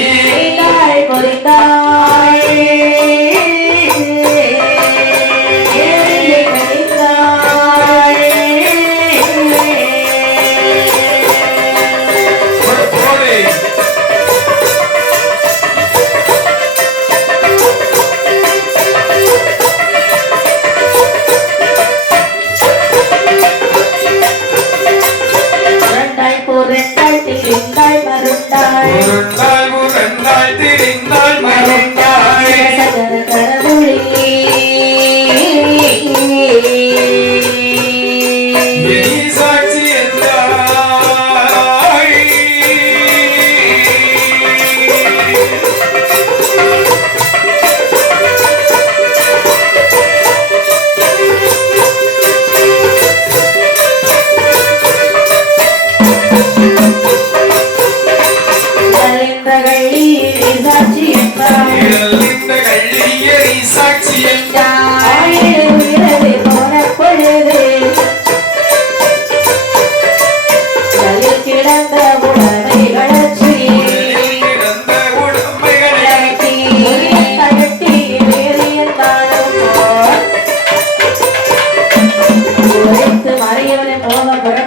பொறிந்தாய் புரண்டாய்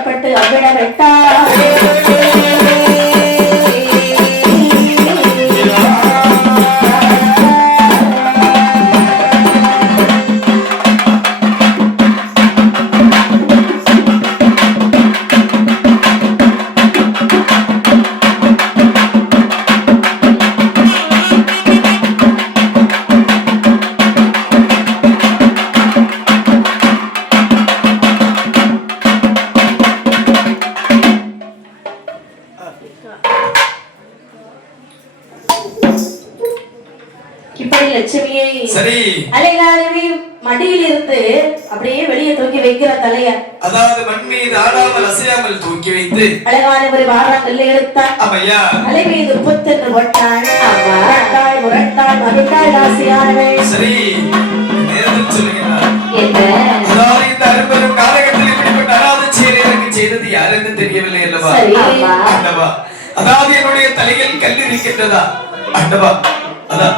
புறப்பட்டு அவ்விடம் விட்டார். இப்படி லட்சுமியை சரி அலைகாரவி மடியில் இருந்து அப்படியே வெளியே தூக்கி வைக்கிற தலைய, அதாவது மண் மீது ஆடாமல் அசையாமல் தூக்கி வைத்து அழகானவரை வாராங்கல்ல எடுத்தார். ஆமையா அலை மீது புத்தென்று போட்டாள். முரட்டாள் முரட்டாள் மறுத்தாள் ராசியானவை. சரி நேரத்தில் சொல்லுகிறார். என்ன அதாவது இந்த அரும்பெரும் காலகட்டத்தில் இப்படிப்பட்ட அனாதை செயலை எனக்கு செய்தது யார் என்று தெரியவில்லை அல்லவா? சரி. ஆண்டவா, அதாவது என்னுடைய தலையில் கல் இருக்கின்றதா? ஆண்டவா, அதான்